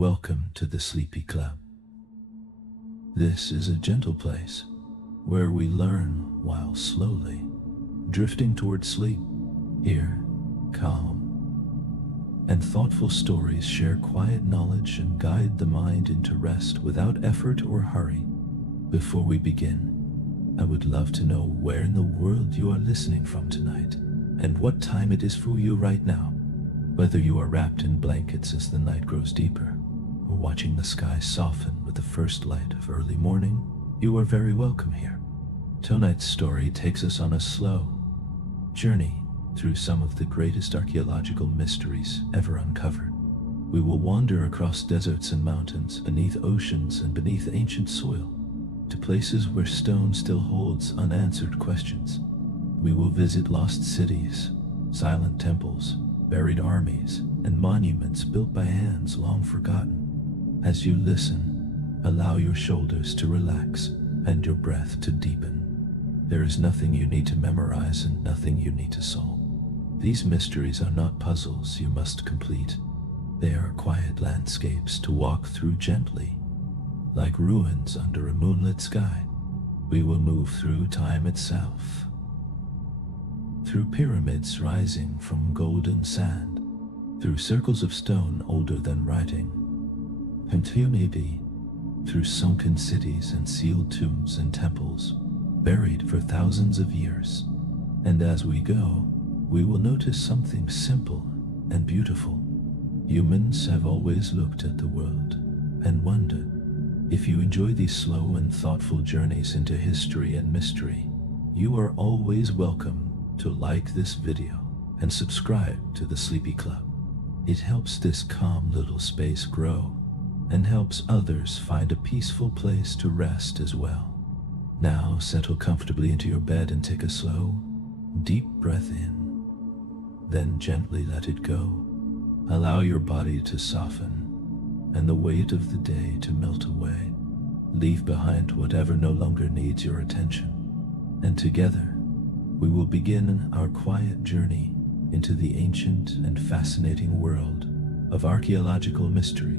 welcome to the Sleepy Club. This is a gentle place where we learn while slowly drifting toward sleep. Here, calm and thoughtful stories share quiet knowledge and guide the mind into rest without effort or hurry. Before we begin, I would love to know where in the world you are listening from tonight and what time it is for you right now. Whether you are wrapped in blankets as the night grows deeper, or watching the sky soften with the first light of early morning, you are very welcome here. Tonight's story takes us on a slow journey through some of the greatest archaeological mysteries ever uncovered. We will wander across deserts and mountains, beneath oceans and beneath ancient soil, to places where stone still holds unanswered questions. We will visit lost cities, silent temples, buried armies, and monuments built by hands long forgotten. As you listen, allow your shoulders to relax and your breath to deepen. There is nothing you need to memorize and nothing you need to solve. These mysteries are not puzzles you must complete. They are quiet landscapes to walk through gently, like ruins under a moonlit sky. We will move through time itself, through pyramids rising from golden sand, through circles of stone older than writing, and maybe through sunken cities and sealed tombs and temples, buried for thousands of years. And as we go, we will notice something simple and beautiful. Humans have always looked at the world and wondered. If you enjoy these slow and thoughtful journeys into history and mystery, you are always welcome to like this video and subscribe to the Sleepy Club. It helps this calm little space grow and helps others find a peaceful place to rest as well. Now settle comfortably into your bed and take a slow, deep breath in. Then gently let it go. Allow your body to soften and the weight of the day to melt away. Leave behind whatever no longer needs your attention. And together, we will begin our quiet journey into the ancient and fascinating world of archaeological mystery.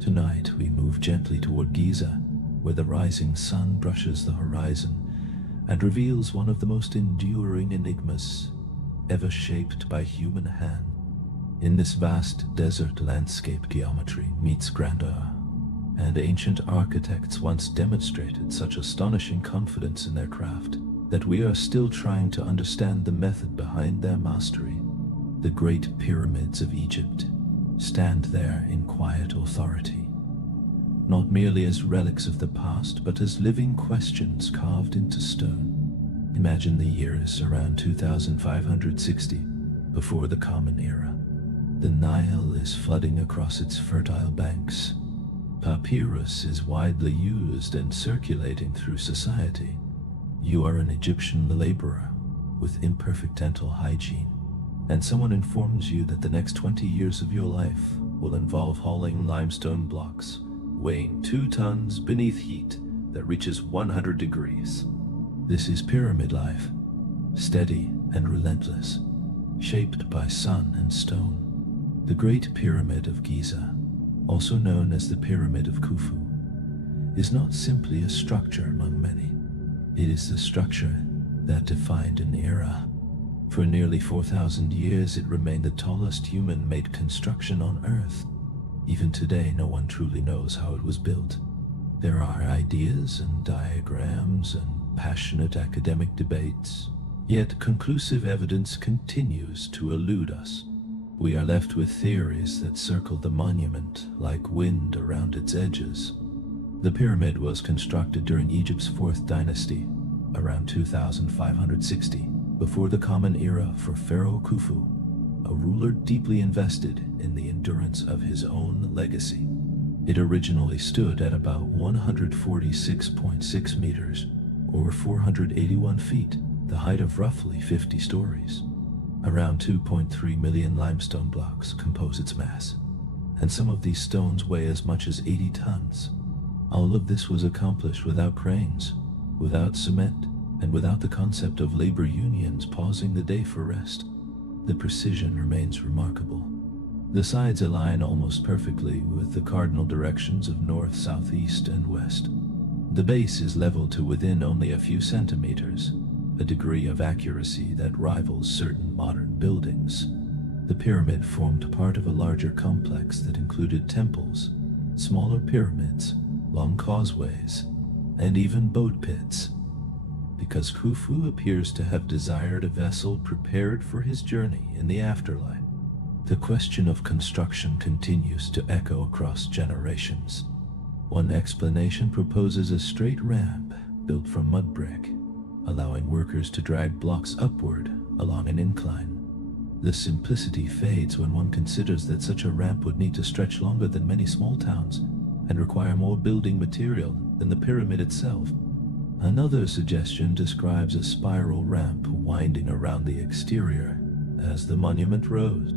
Tonight, we move gently toward Giza, where the rising sun brushes the horizon and reveals one of the most enduring enigmas ever shaped by human hand. In this vast desert landscape, geometry meets grandeur, and ancient architects once demonstrated such astonishing confidence in their craft that we are still trying to understand the method behind their mastery. The Great Pyramids of Egypt stand there in quiet authority, not merely as relics of the past, but as living questions carved into stone. Imagine the years around 2560, before the Common Era. The Nile is flooding across its fertile banks. Papyrus is widely used and circulating through society. You are an Egyptian laborer with imperfect dental hygiene, and someone informs you that the next 20 years of your life will involve hauling limestone blocks weighing 2 tons beneath heat that reaches 100 degrees. This is pyramid life, steady and relentless, shaped by sun and stone. The Great Pyramid of Giza, also known as the Pyramid of Khufu, is not simply a structure among many. It is the structure that defined an era. For nearly 4,000 years, it remained the tallest human-made construction on Earth. Even today, no one truly knows how it was built. There are ideas and diagrams and passionate academic debates, yet conclusive evidence continues to elude us. We are left with theories that circle the monument like wind around its edges. The pyramid was constructed during Egypt's 4th dynasty, around 2560, before the Common Era for Pharaoh Khufu, a ruler deeply invested in the endurance of his own legacy. It originally stood at about 146.6 meters, or 481 feet, the height of roughly 50 stories. Around 2.3 million limestone blocks compose its mass, and some of these stones weigh as much as 80 tons. All of this was accomplished without cranes, without cement, and without the concept of labor unions pausing the day for rest. The precision remains remarkable. The sides align almost perfectly with the cardinal directions of north, south, east, and west. The base is level to within only a few centimeters, a degree of accuracy that rivals certain modern buildings. The pyramid formed part of a larger complex that included temples, smaller pyramids, long causeways, and even boat pits. Because Khufu appears to have desired a vessel prepared for his journey in the afterlife, the question of construction continues to echo across generations. One explanation proposes a straight ramp built from mud brick, allowing workers to drag blocks upward along an incline. The simplicity fades when one considers that such a ramp would need to stretch longer than many small towns and require more building material than the pyramid itself. Another suggestion describes a spiral ramp winding around the exterior as the monument rose.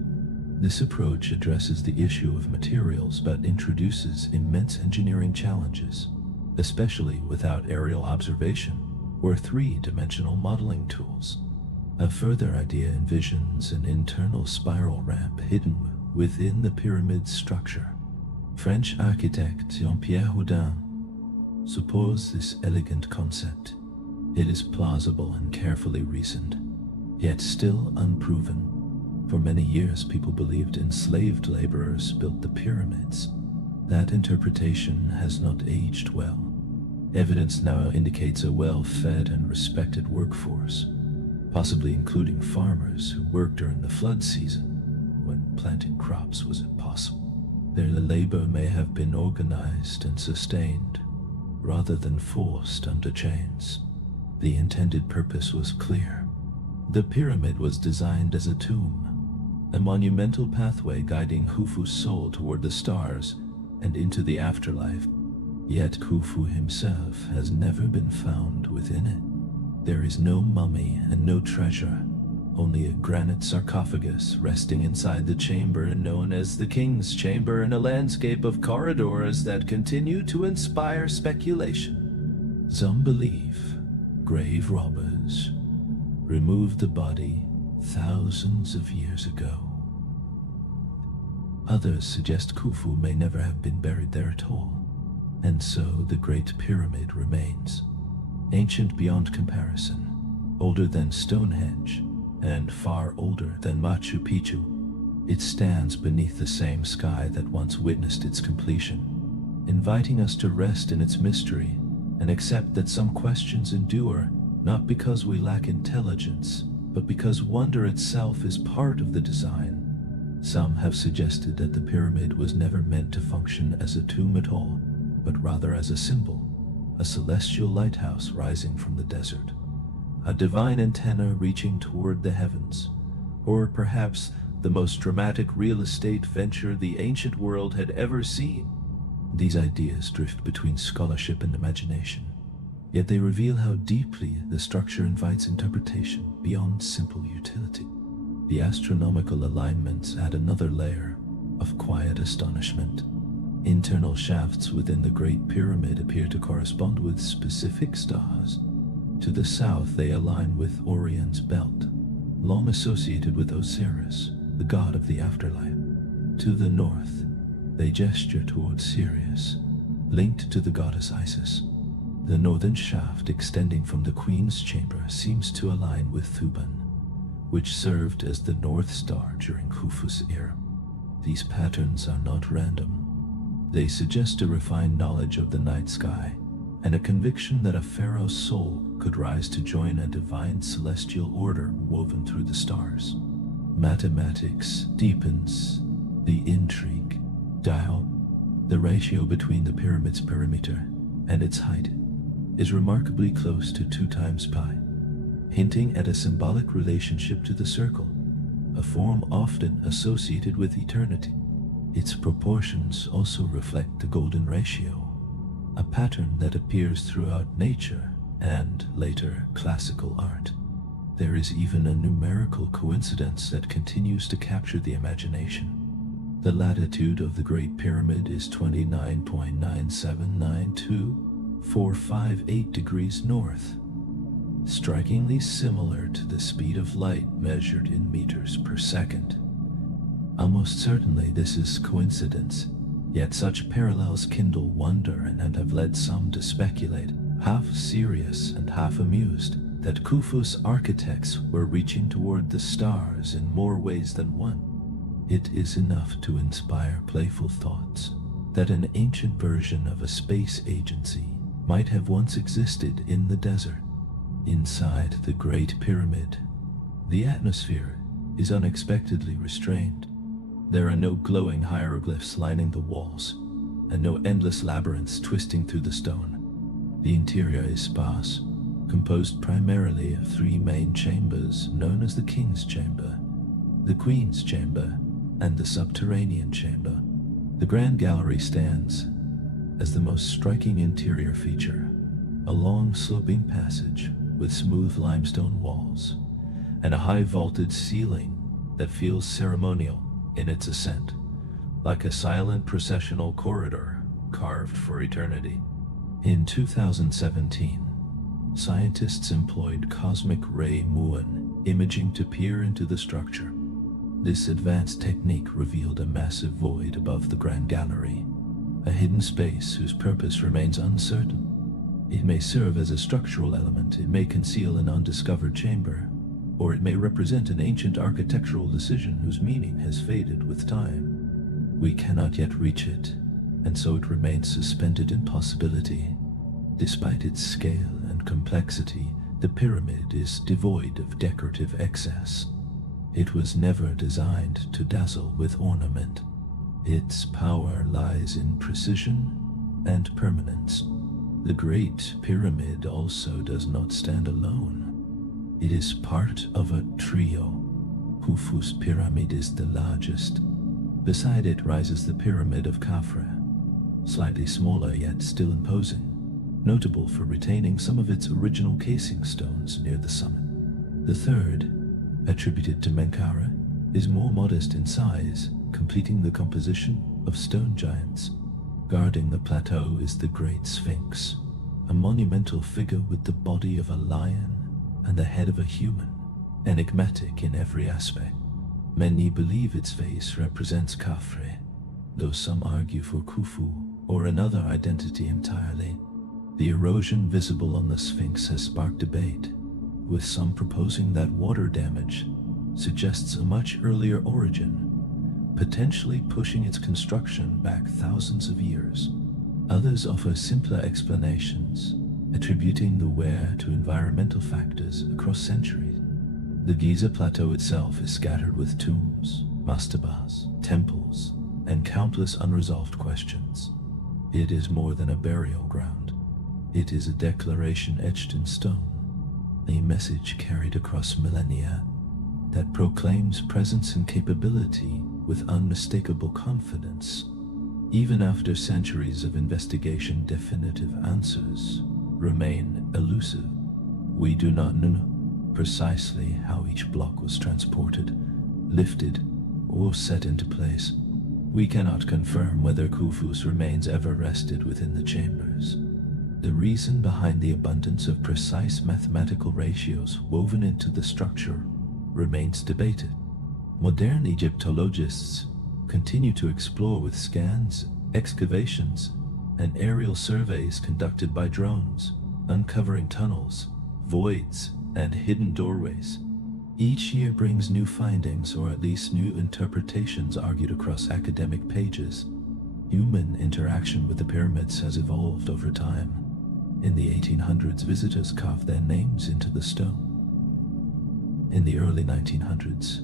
This approach addresses the issue of materials but introduces immense engineering challenges, especially without aerial observation or three-dimensional modeling tools. A further idea envisions an internal spiral ramp hidden within the pyramid's structure. French architect Jean-Pierre Houdin supports this elegant concept. It is plausible and carefully reasoned, yet still unproven. For many years, people believed enslaved laborers built the pyramids. That interpretation has not aged well. Evidence now indicates a well-fed and respected workforce, possibly including farmers who worked during the flood season, when planting crops was impossible. Their labor may have been organized and sustained, rather than forced under chains. The intended purpose was clear. The pyramid was designed as a tomb, a monumental pathway guiding Khufu's soul toward the stars and into the afterlife. Yet Khufu himself has never been found within it. There is no mummy and no treasure, only a granite sarcophagus resting inside the chamber known as the King's Chamber, in a landscape of corridors that continue to inspire speculation. Some believe grave robbers removed the body thousands of years ago. Others suggest Khufu may never have been buried there at all, and so the Great Pyramid remains, ancient beyond comparison, older than Stonehenge, and far older than Machu Picchu. It stands beneath the same sky that once witnessed its completion, inviting us to rest in its mystery and accept that some questions endure, not because we lack intelligence, but because wonder itself is part of the design. Some have suggested that the pyramid was never meant to function as a tomb at all, but rather as a symbol, a celestial lighthouse rising from the desert, a divine antenna reaching toward the heavens, or perhaps the most dramatic real estate venture the ancient world had ever seen. These ideas drift between scholarship and imagination, yet they reveal how deeply the structure invites interpretation beyond simple utility. The astronomical alignments add another layer of quiet astonishment. Internal shafts within the Great Pyramid appear to correspond with specific stars. To the south, they align with Orion's belt, long associated with Osiris, the god of the afterlife. To the north, they gesture towards Sirius, linked to the goddess Isis. The northern shaft, extending from the Queen's Chamber, seems to align with Thuban, which served as the North Star during Khufu's era. These patterns are not random. They suggest a refined knowledge of the night sky and a conviction that a pharaoh's soul could rise to join a divine celestial order woven through the stars. Mathematics deepens the intrigue. Dial, the ratio between the pyramid's perimeter and its height, is remarkably close to 2 times pi, hinting at a symbolic relationship to the circle, a form often associated with eternity. Its proportions also reflect the golden ratio, a pattern that appears throughout nature and, later, classical art. There is even a numerical coincidence that continues to capture the imagination. The latitude of the Great Pyramid is 29.9792458 degrees north, strikingly similar to the speed of light measured in meters per second. Almost certainly this is coincidence, yet such parallels kindle wonder and have led some to speculate, half serious and half amused, that Khufu's architects were reaching toward the stars in more ways than one. It is enough to inspire playful thoughts that an ancient version of a space agency might have once existed in the desert. Inside the Great Pyramid, the atmosphere is unexpectedly restrained. There are no glowing hieroglyphs lining the walls, and no endless labyrinths twisting through the stone. The interior is sparse, composed primarily of three main chambers known as the King's Chamber, the Queen's Chamber, and the Subterranean Chamber. The Grand Gallery stands as the most striking interior feature, a long sloping passage with smooth limestone walls and a high vaulted ceiling that feels ceremonial in its ascent, like a silent processional corridor carved for eternity. In 2017, scientists employed cosmic ray muon imaging to peer into the structure. This advanced technique revealed a massive void above the Grand Gallery, a hidden space whose purpose remains uncertain. It may serve as a structural element, it may conceal an undiscovered chamber, or it may represent an ancient architectural decision whose meaning has faded with time. We cannot yet reach it, and so it remains suspended in possibility. Despite its scale and complexity, the pyramid is devoid of decorative excess. It was never designed to dazzle with ornament. Its power lies in precision and permanence. The Great Pyramid also does not stand alone. It is part of a trio. Khufu's pyramid is the largest. Beside it rises the Pyramid of Khafre, slightly smaller yet still imposing, notable for retaining some of its original casing stones near the summit. The third, attributed to Menkaure, is more modest in size, completing the composition of stone giants. Guarding the plateau is the Great Sphinx, a monumental figure with the body of a lion and the head of a human, enigmatic in every aspect. Many believe its face represents Khafre, though some argue for Khufu or another identity entirely. The erosion visible on the Sphinx has sparked debate, with some proposing that water damage suggests a much earlier origin, potentially pushing its construction back thousands of years. Others offer simpler explanations, attributing the wear to environmental factors across centuries. The Giza Plateau itself is scattered with tombs, mastabas, temples, and countless unresolved questions. It is more than a burial ground. It is a declaration etched in stone, a message carried across millennia that proclaims presence and capability with unmistakable confidence. Even after centuries of investigation, definitive answers remain elusive. We do not know precisely how each block was transported, lifted, or set into place. We cannot confirm whether Khufu's remains ever rested within the chambers. The reason behind the abundance of precise mathematical ratios woven into the structure remains debated. Modern Egyptologists continue to explore with scans, excavations, and aerial surveys conducted by drones, uncovering tunnels, voids, and hidden doorways. Each year brings new findings, or at least new interpretations argued across academic pages. Human interaction with the pyramids has evolved over time. In the 1800s, visitors carved their names into the stone. In the early 1900s,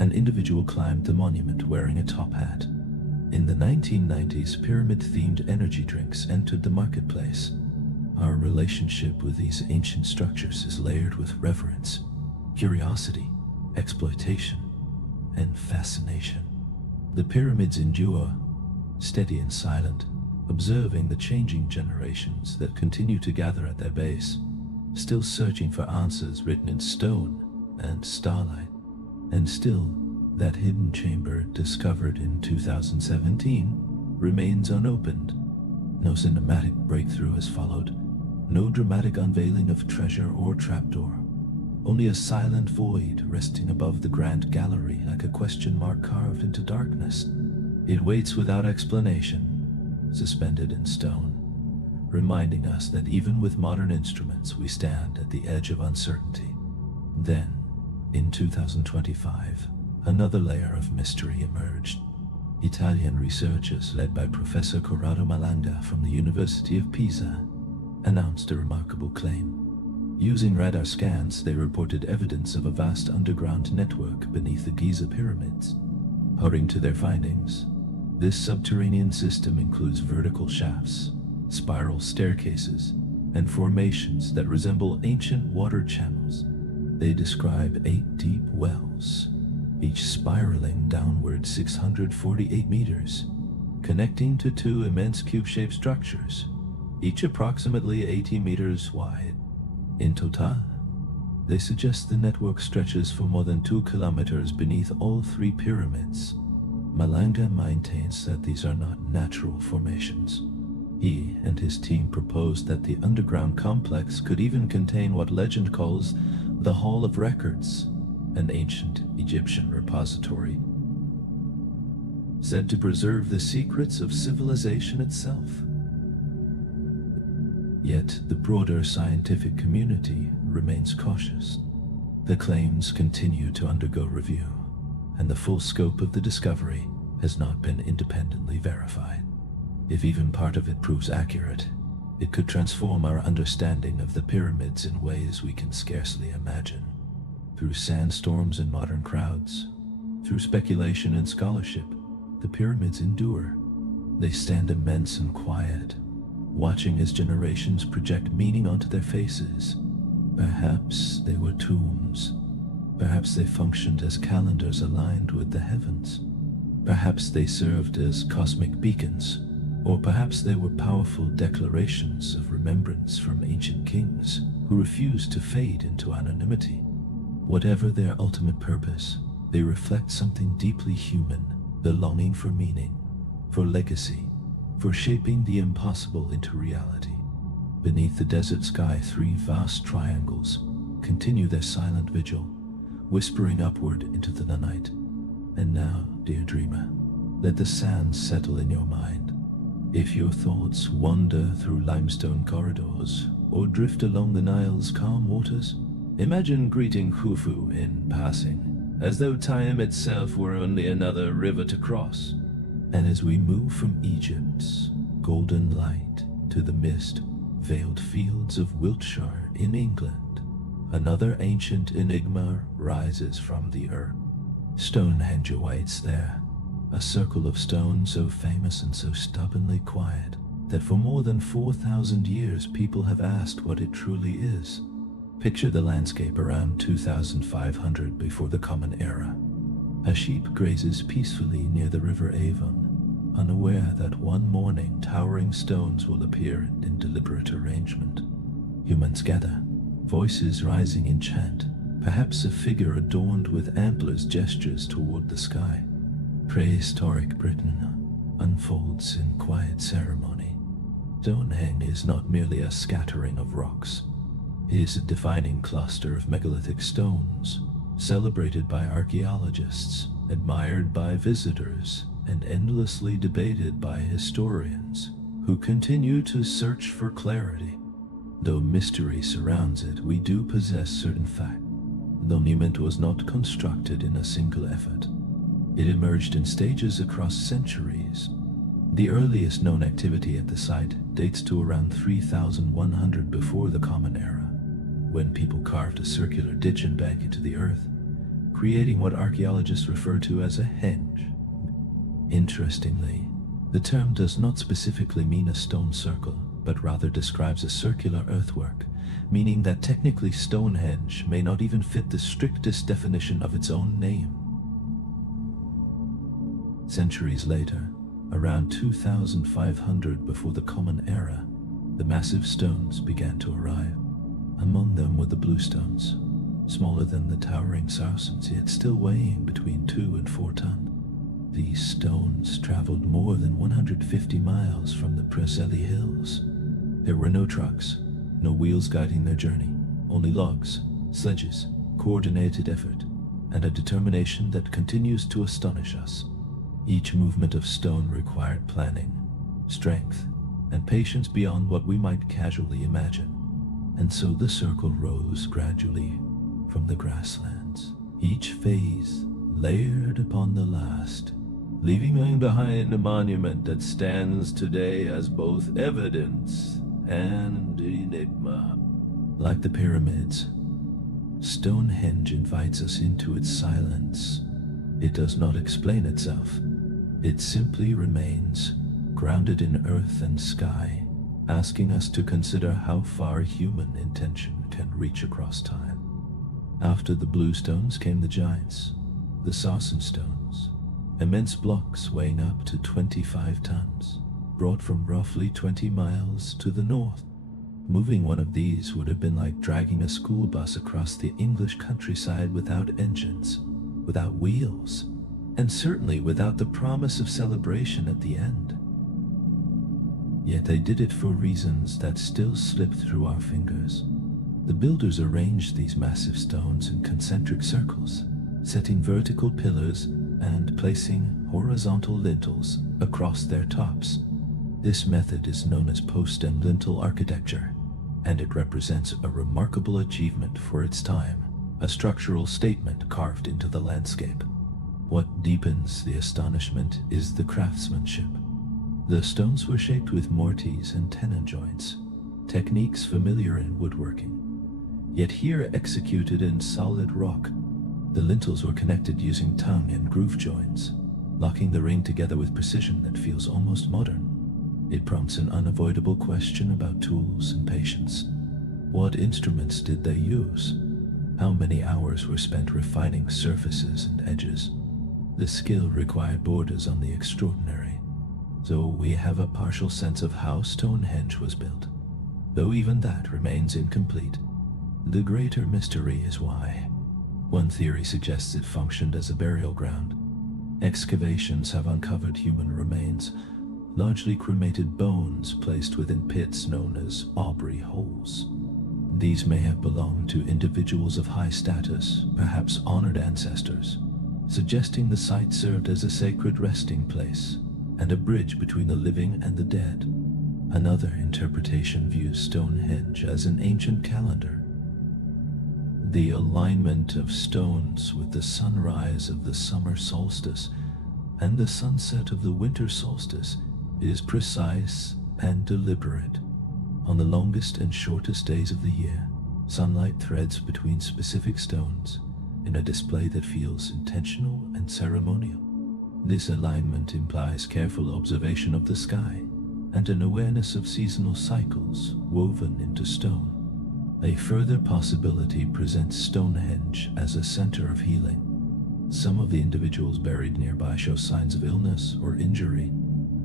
an individual climbed the monument wearing a top hat. In the 1990s, pyramid-themed energy drinks entered the marketplace. Our relationship with these ancient structures is layered with reverence, curiosity, exploitation, and fascination. The pyramids endure, steady and silent, observing the changing generations that continue to gather at their base, still searching for answers written in stone and starlight. And still, that hidden chamber discovered in 2017 remains unopened. No cinematic breakthrough has followed, no dramatic unveiling of treasure or trapdoor. only a silent void resting above the grand gallery like a question mark carved into darkness. It waits without explanation, suspended in stone, reminding us that even with modern instruments we stand at the edge of uncertainty. Then, in 2025, another layer of mystery emerged. Italian researchers led by Professor Corrado Malanga from the University of Pisa announced a remarkable claim. Using radar scans, they reported evidence of a vast underground network beneath the Giza pyramids. According to their findings, this subterranean system includes vertical shafts, spiral staircases, and formations that resemble ancient water channels. They describe 8 deep wells, each spiraling downward 648 meters, connecting to 2 immense cube-shaped structures, each approximately 80 meters wide. In total, they suggest the network stretches for more than 2 kilometers beneath all 3 pyramids. Malanga maintains that these are not natural formations. He and his team proposed that the underground complex could even contain what legend calls the Hall of Records, an ancient Egyptian repository, said to preserve the secrets of civilization itself. Yet the broader scientific community remains cautious. The claims continue to undergo review, and the full scope of the discovery has not been independently verified. If even part of it proves accurate, it could transform our understanding of the pyramids in ways we can scarcely imagine. Through sandstorms and modern crowds, through speculation and scholarship, the pyramids endure. They stand immense and quiet, watching as generations project meaning onto their faces. Perhaps they were tombs. Perhaps they functioned as calendars aligned with the heavens. Perhaps they served as cosmic beacons, or perhaps they were powerful declarations of remembrance from ancient kings who refused to fade into anonymity. Whatever their ultimate purpose, they reflect something deeply human, the longing for meaning, for legacy, for shaping the impossible into reality. Beneath the desert sky, 3 vast triangles continue their silent vigil, whispering upward into the night. And now, dear dreamer, let the sands settle in your mind. If your thoughts wander through limestone corridors or drift along the Nile's calm waters, imagine greeting Khufu in passing, as though time itself were only another river to cross. And as we move from Egypt's golden light to the mist-veiled fields of Wiltshire in England, another ancient enigma rises from the earth. Stonehenge awaits there, a circle of stone so famous and so stubbornly quiet that for more than 4,000 years people have asked what it truly is. Picture the landscape around 2500 before the Common Era. A sheep grazes peacefully near the river Avon, unaware that one morning towering stones will appear in deliberate arrangement. Humans gather, voices rising in chant, perhaps a figure adorned with antlers gestures toward the sky. Prehistoric Britain unfolds in quiet ceremony. Stonehenge is not merely a scattering of rocks. It is a defining cluster of megalithic stones, celebrated by archaeologists, admired by visitors, and endlessly debated by historians who continue to search for clarity. Though mystery surrounds it, we do possess certain facts. The monument was not constructed in a single effort. It emerged in stages across centuries. The earliest known activity at the site dates to around 3100 before the Common Era, when people carved a circular ditch and bank into the earth, creating what archaeologists refer to as a henge. Interestingly, the term does not specifically mean a stone circle, but rather describes a circular earthwork, meaning that technically Stonehenge may not even fit the strictest definition of its own name. Centuries later, around 2500 before the Common Era, the massive stones began to arrive. Among them were the bluestones, smaller than the towering saracens, yet still weighing between 2 and 4 tons. These stones traveled more than 150 miles from the Preseli Hills. There were no trucks, no wheels guiding their journey, only logs, sledges, coordinated effort, and a determination that continues to astonish us. Each movement of stone required planning, strength, and patience beyond what we might casually imagine. And so the circle rose gradually from the grasslands, each phase layered upon the last, leaving behind a monument that stands today as both evidence and enigma. Like the pyramids, Stonehenge invites us into its silence. It does not explain itself. It simply remains, grounded in earth and sky, asking us to consider how far human intention can reach across time. After the blue stones came the giants, the sarsen stones, immense blocks weighing up to 25 tons, brought from roughly 20 miles to the north. Moving one of these would have been like dragging a school bus across the English countryside without engines, without wheels, and certainly without the promise of celebration at the end. Yet they did it for reasons that still slip through our fingers. The builders arranged these massive stones in concentric circles, setting vertical pillars and placing horizontal lintels across their tops. This method is known as post and lintel architecture, and it represents a remarkable achievement for its time, a structural statement carved into the landscape. What deepens the astonishment is the craftsmanship. The stones were shaped with mortise and tenon joints, techniques familiar in woodworking, yet here executed in solid rock. The lintels were connected using tongue and groove joints, locking the ring together with precision that feels almost modern. It prompts an unavoidable question about tools and patience. What instruments did they use? How many hours were spent refining surfaces and edges? The skill required borders on the extraordinary, so we have a partial sense of how Stonehenge was built, though even that remains incomplete. The greater mystery is why. One theory suggests it functioned as a burial ground. Excavations have uncovered human remains, largely cremated bones placed within pits known as Aubrey holes. These may have belonged to individuals of high status, perhaps honored ancestors, suggesting the site served as a sacred resting place and a bridge between the living and the dead. Another interpretation views Stonehenge as an ancient calendar. The alignment of stones with the sunrise of the summer solstice and the sunset of the winter solstice is precise and deliberate. On the longest and shortest days of the year, sunlight threads between specific stones in a display that feels intentional and ceremonial. This alignment implies careful observation of the sky and an awareness of seasonal cycles woven into stone. A further possibility presents Stonehenge as a center of healing. Some of the individuals buried nearby show signs of illness or injury.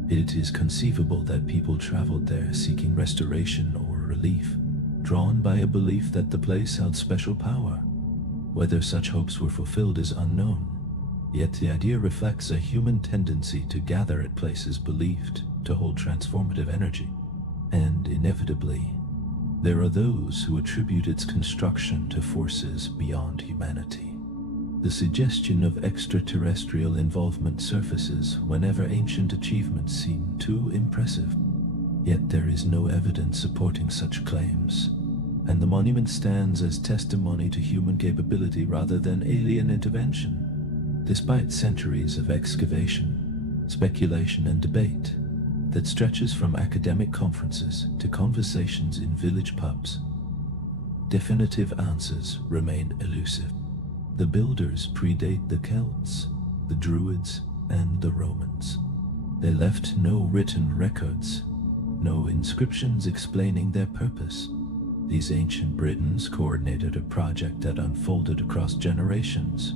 It is conceivable that people traveled there seeking restoration or relief, drawn by a belief that the place held special power. Whether such hopes were fulfilled is unknown, yet the idea reflects a human tendency to gather at places believed to hold transformative energy. And inevitably, there are those who attribute its construction to forces beyond humanity. The suggestion of extraterrestrial involvement surfaces whenever ancient achievements seem too impressive. Yet there is no evidence supporting such claims, and the monument stands as testimony to human capability rather than alien intervention. Despite centuries of excavation, speculation, and debate that stretches from academic conferences to conversations in village pubs, definitive answers remain elusive. The builders predate the Celts, the Druids, and the Romans. They left no written records, no inscriptions explaining their purpose. These ancient Britons coordinated a project that unfolded across generations,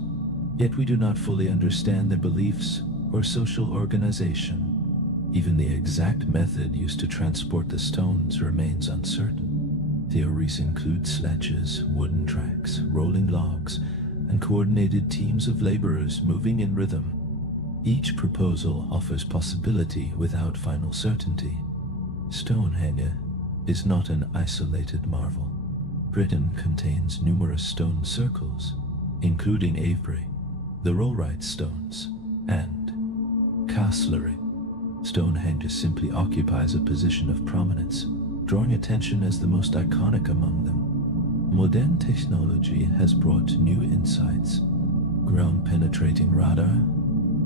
yet we do not fully understand their beliefs or social organization. Even the exact method used to transport the stones remains uncertain. Theories include sledges, wooden tracks, rolling logs, and coordinated teams of laborers moving in rhythm. Each proposal offers possibility without final certainty. Stonehenge is not an isolated marvel, Britain contains numerous stone circles, including Avebury, the Rollright stones, and Castlereagh. Stonehenge simply occupies a position of prominence, drawing attention as the most iconic among them. Modern technology has brought new insights. Ground-penetrating radar,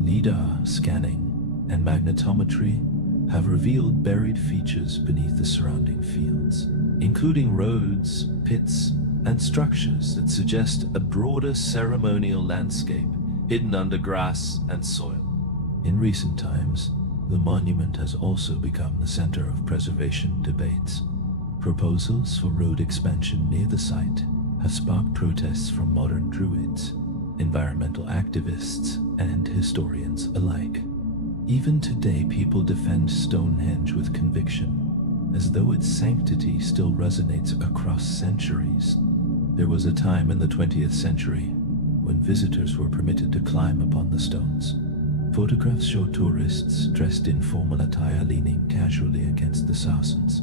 LIDAR scanning, and magnetometry have revealed buried features beneath the surrounding fields, including roads, pits, and structures that suggest a broader ceremonial landscape hidden under grass and soil. In recent times, the monument has also become the center of preservation debates. Proposals for road expansion near the site have sparked protests from modern druids, environmental activists, and historians alike. Even today, people defend Stonehenge with conviction, as though its sanctity still resonates across centuries. There was a time in the 20th century when visitors were permitted to climb upon the stones. Photographs show tourists dressed in formal attire leaning casually against the Saracens.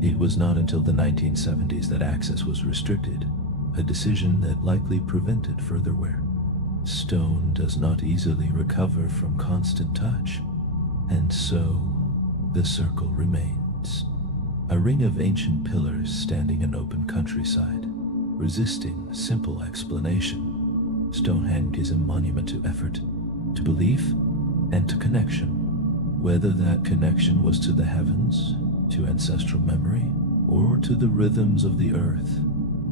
It was not until the 1970s that access was restricted, a decision that likely prevented further wear. Stone does not easily recover from constant touch, and so the circle remains. A ring of ancient pillars standing in open countryside, resisting simple explanation. Stonehenge is a monument to effort, to belief, and to connection. Whether that connection was to the heavens, to ancestral memory, or to the rhythms of the earth,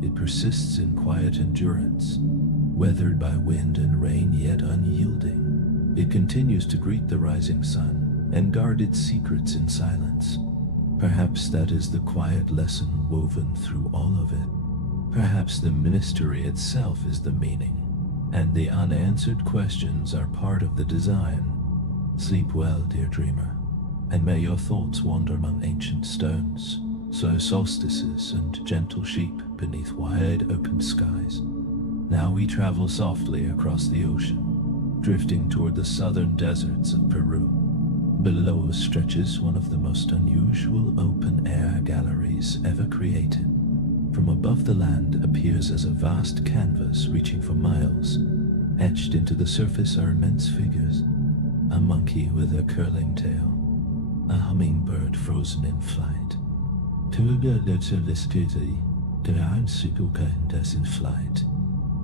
it persists in quiet endurance. Weathered by wind and rain, yet unyielding, it continues to greet the rising sun and guard its secrets in silence. Perhaps that is the quiet lesson woven through all of it. Perhaps the mystery itself is the meaning, and the unanswered questions are part of the design. Sleep well, dear dreamer, and may your thoughts wander among ancient stones, sow solstices and gentle sheep beneath wide open skies. Now we travel softly across the ocean, drifting toward the southern deserts of Peru. Below us stretches one of the most unusual open-air galleries ever created. From above, the land appears as a vast canvas reaching for miles. Etched into the surface are immense figures: a monkey with a curling tail, a hummingbird frozen in flight, in flight,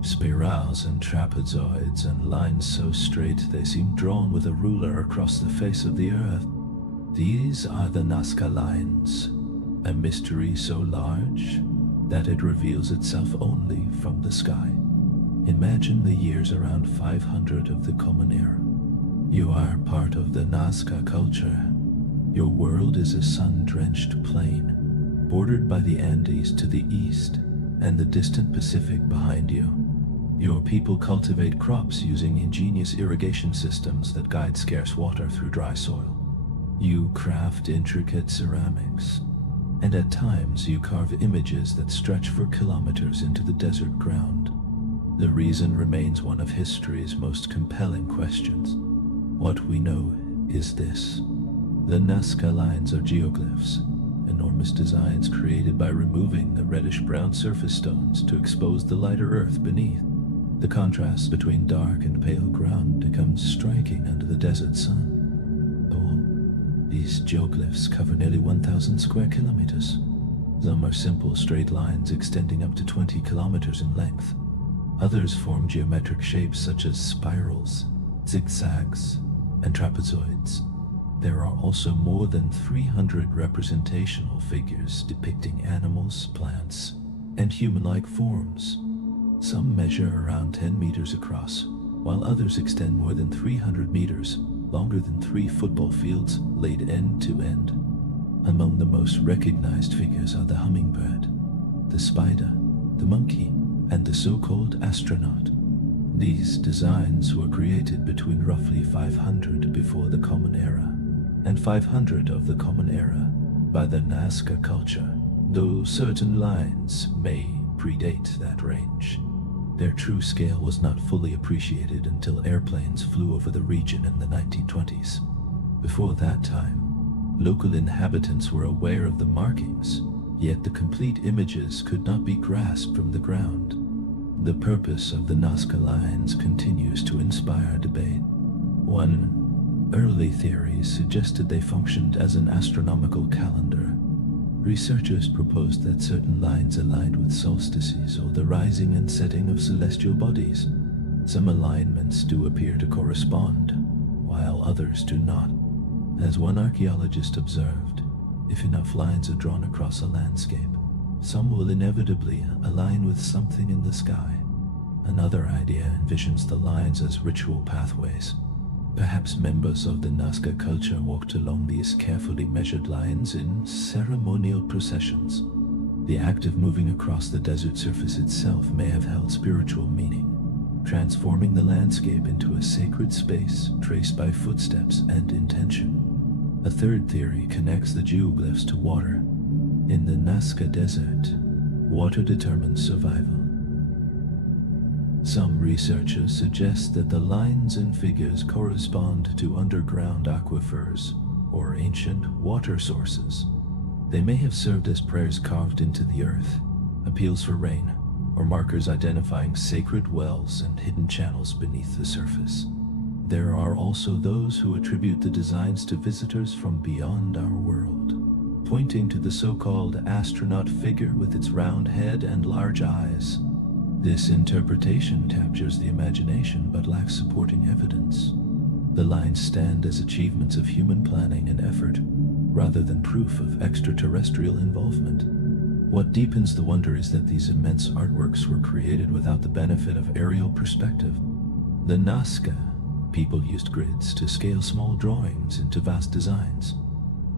spirals and trapezoids and lines so straight they seem drawn with a ruler across the face of the earth. These are the Nazca lines, a mystery so large that it reveals itself only from the sky. Imagine the years around 500 of the Common Era. You are part of the Nazca culture. Your world is a sun-drenched plain, bordered by the Andes to the east and the distant Pacific behind you. Your people cultivate crops using ingenious irrigation systems that guide scarce water through dry soil. You craft intricate ceramics, and at times you carve images that stretch for kilometers into the desert ground. The reason remains one of history's most compelling questions. What we know is this: the Nazca lines are geoglyphs, enormous designs created by removing the reddish-brown surface stones to expose the lighter earth beneath. The contrast between dark and pale ground becomes striking under the desert sun. These geoglyphs cover nearly 1,000 square kilometers. Some are simple straight lines extending up to 20 kilometers in length. Others form geometric shapes such as spirals, zigzags, and trapezoids. There are also more than 300 representational figures depicting animals, plants, and human-like forms. Some measure around 10 meters across, while others extend more than 300 meters, longer than 3 football fields laid end to end. Among the most recognized figures are the hummingbird, the spider, the monkey, and the so-called astronaut. These designs were created between roughly 500 before the Common Era and 500 of the Common Era by the Nazca culture, though certain lines may predate that range. Their true scale was not fully appreciated until airplanes flew over the region in the 1920s. Before that time, local inhabitants were aware of the markings, yet the complete images could not be grasped from the ground. The purpose of the Nazca lines continues to inspire debate. One early theory suggested they functioned as an astronomical calendar. Researchers proposed that certain lines aligned with solstices or the rising and setting of celestial bodies. Some alignments do appear to correspond, while others do not. As one archaeologist observed, if enough lines are drawn across a landscape, some will inevitably align with something in the sky. Another idea envisions the lines as ritual pathways. Perhaps members of the Nazca culture walked along these carefully measured lines in ceremonial processions. The act of moving across the desert surface itself may have held spiritual meaning, transforming the landscape into a sacred space traced by footsteps and intention. A third theory connects the geoglyphs to water. In the Nazca Desert, water determines survival. Some researchers suggest that the lines and figures correspond to underground aquifers or ancient water sources. They may have served as prayers carved into the earth, appeals for rain, or markers identifying sacred wells and hidden channels beneath the surface. There are also those who attribute the designs to visitors from beyond our world, pointing to the so-called astronaut figure with its round head and large eyes. This interpretation captures the imagination but lacks supporting evidence. The lines stand as achievements of human planning and effort, rather than proof of extraterrestrial involvement. What deepens the wonder is that these immense artworks were created without the benefit of aerial perspective. The Nazca people used grids to scale small drawings into vast designs.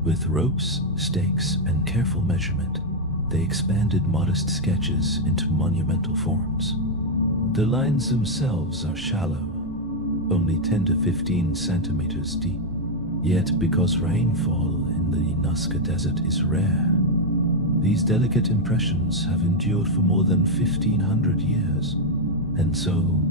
With ropes, stakes, and careful measurement, they expanded modest sketches into monumental forms. The lines themselves are shallow, only 10 to 15 centimeters deep. Yet, because rainfall in the Nazca Desert is rare, these delicate impressions have endured for more than 1,500 years, and so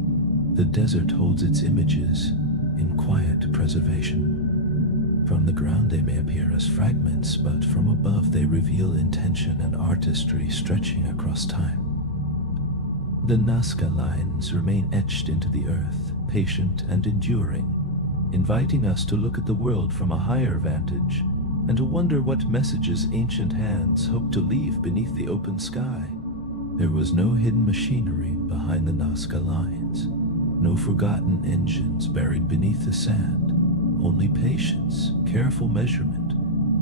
the desert holds its images in quiet preservation. From the ground they may appear as fragments, but from above they reveal intention and artistry stretching across time. The Nazca lines remain etched into the earth, patient and enduring, inviting us to look at the world from a higher vantage and to wonder what messages ancient hands hoped to leave beneath the open sky. There was no hidden machinery behind the Nazca lines, no forgotten engines buried beneath the sand, only patience, careful measurement,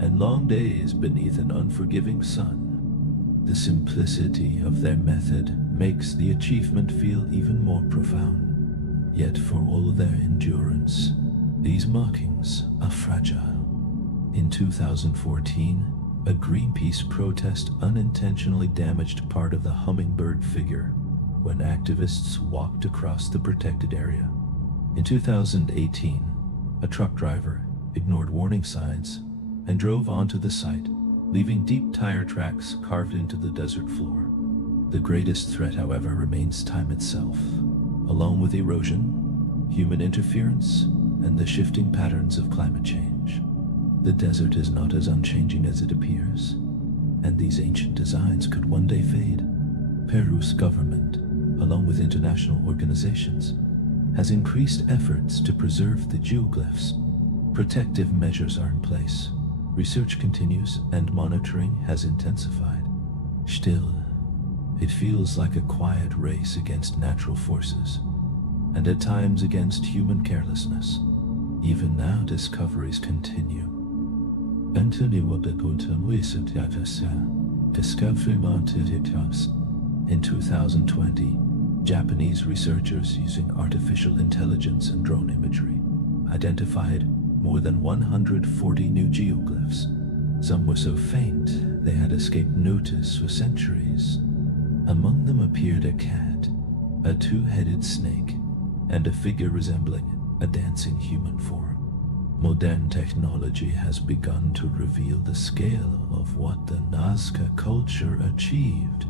and long days beneath an unforgiving sun. The simplicity of their method makes the achievement feel even more profound. Yet for all their endurance, these markings are fragile. In 2014, a Greenpeace protest unintentionally damaged part of the hummingbird figure when activists walked across the protected area. In 2018, a truck driver ignored warning signs and drove onto the site, leaving deep tire tracks carved into the desert floor. The greatest threat, however, remains time itself, along with erosion, human interference, and the shifting patterns of climate change. The desert is not as unchanging as it appears, and these ancient designs could one day fade. Peru's government, along with international organizations, has increased efforts to preserve the geoglyphs. Protective measures are in place, research continues, and monitoring has intensified. Still, it feels like a quiet race against natural forces, and at times against human carelessness. Even now, discoveries continue. Discovery in 2020, Japanese researchers using artificial intelligence and drone imagery identified more than 140 new geoglyphs. Some were so faint they had escaped notice for centuries. Among them appeared a cat, a two-headed snake, and a figure resembling a dancing human form. Modern technology has begun to reveal the scale of what the Nazca culture achieved,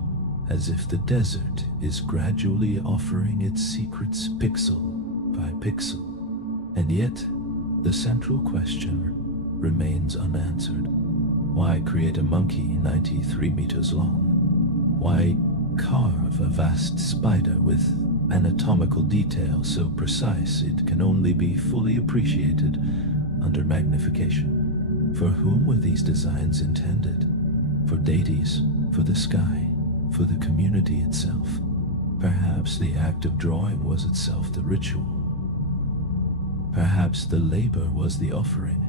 as if the desert is gradually offering its secrets pixel by pixel. And yet, the central question remains unanswered. Why create a monkey 93 meters long? Why carve a vast spider with anatomical detail so precise it can only be fully appreciated under magnification? For whom were these designs intended? For deities, for the sky, for the community itself? Perhaps the act of drawing was itself the ritual. Perhaps the labor was the offering,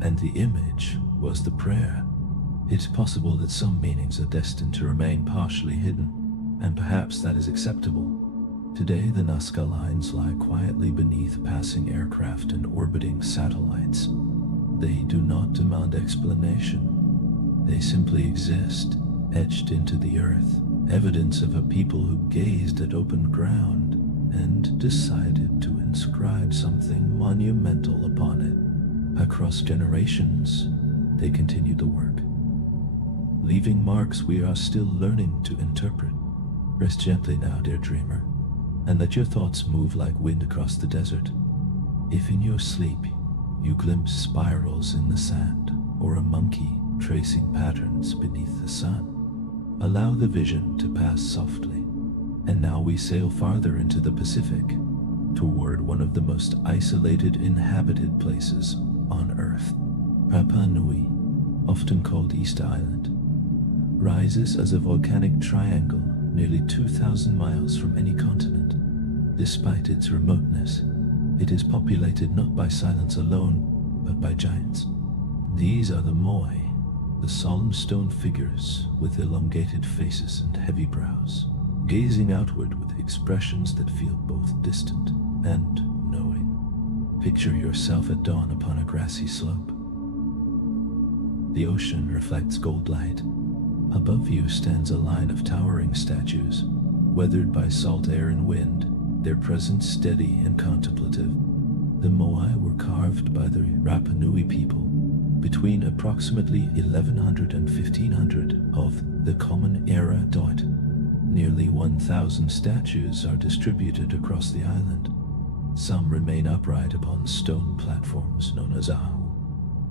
and the image was the prayer. It's possible that some meanings are destined to remain partially hidden, and perhaps that is acceptable. Today, the Nazca lines lie quietly beneath passing aircraft and orbiting satellites. They do not demand explanation. They simply exist, etched into the earth, evidence of a people who gazed at open ground and decided to inscribe something monumental upon it. Across generations, they continued the work, leaving marks we are still learning to interpret. Rest gently now, dear dreamer, and let your thoughts move like wind across the desert. If in your sleep you glimpse spirals in the sand, or a monkey tracing patterns beneath the sun, allow the vision to pass softly. And now we sail farther into the Pacific, toward one of the most isolated inhabited places on Earth. Rapa Nui, often called East Island, rises as a volcanic triangle nearly 2,000 miles from any continent. Despite its remoteness, it is populated not by silence alone, but by giants. These are the Moai, the solemn stone figures with elongated faces and heavy brows, gazing outward with expressions that feel both distant and knowing. Picture yourself at dawn upon a grassy slope. The ocean reflects gold light. Above you stands a line of towering statues, weathered by salt air and wind, their presence steady and contemplative. The Moai were carved by the Rapa Nui people between approximately 1100 and 1500 of the Common Era. Nearly 1,000 statues are distributed across the island. Some remain upright upon stone platforms known as ahu.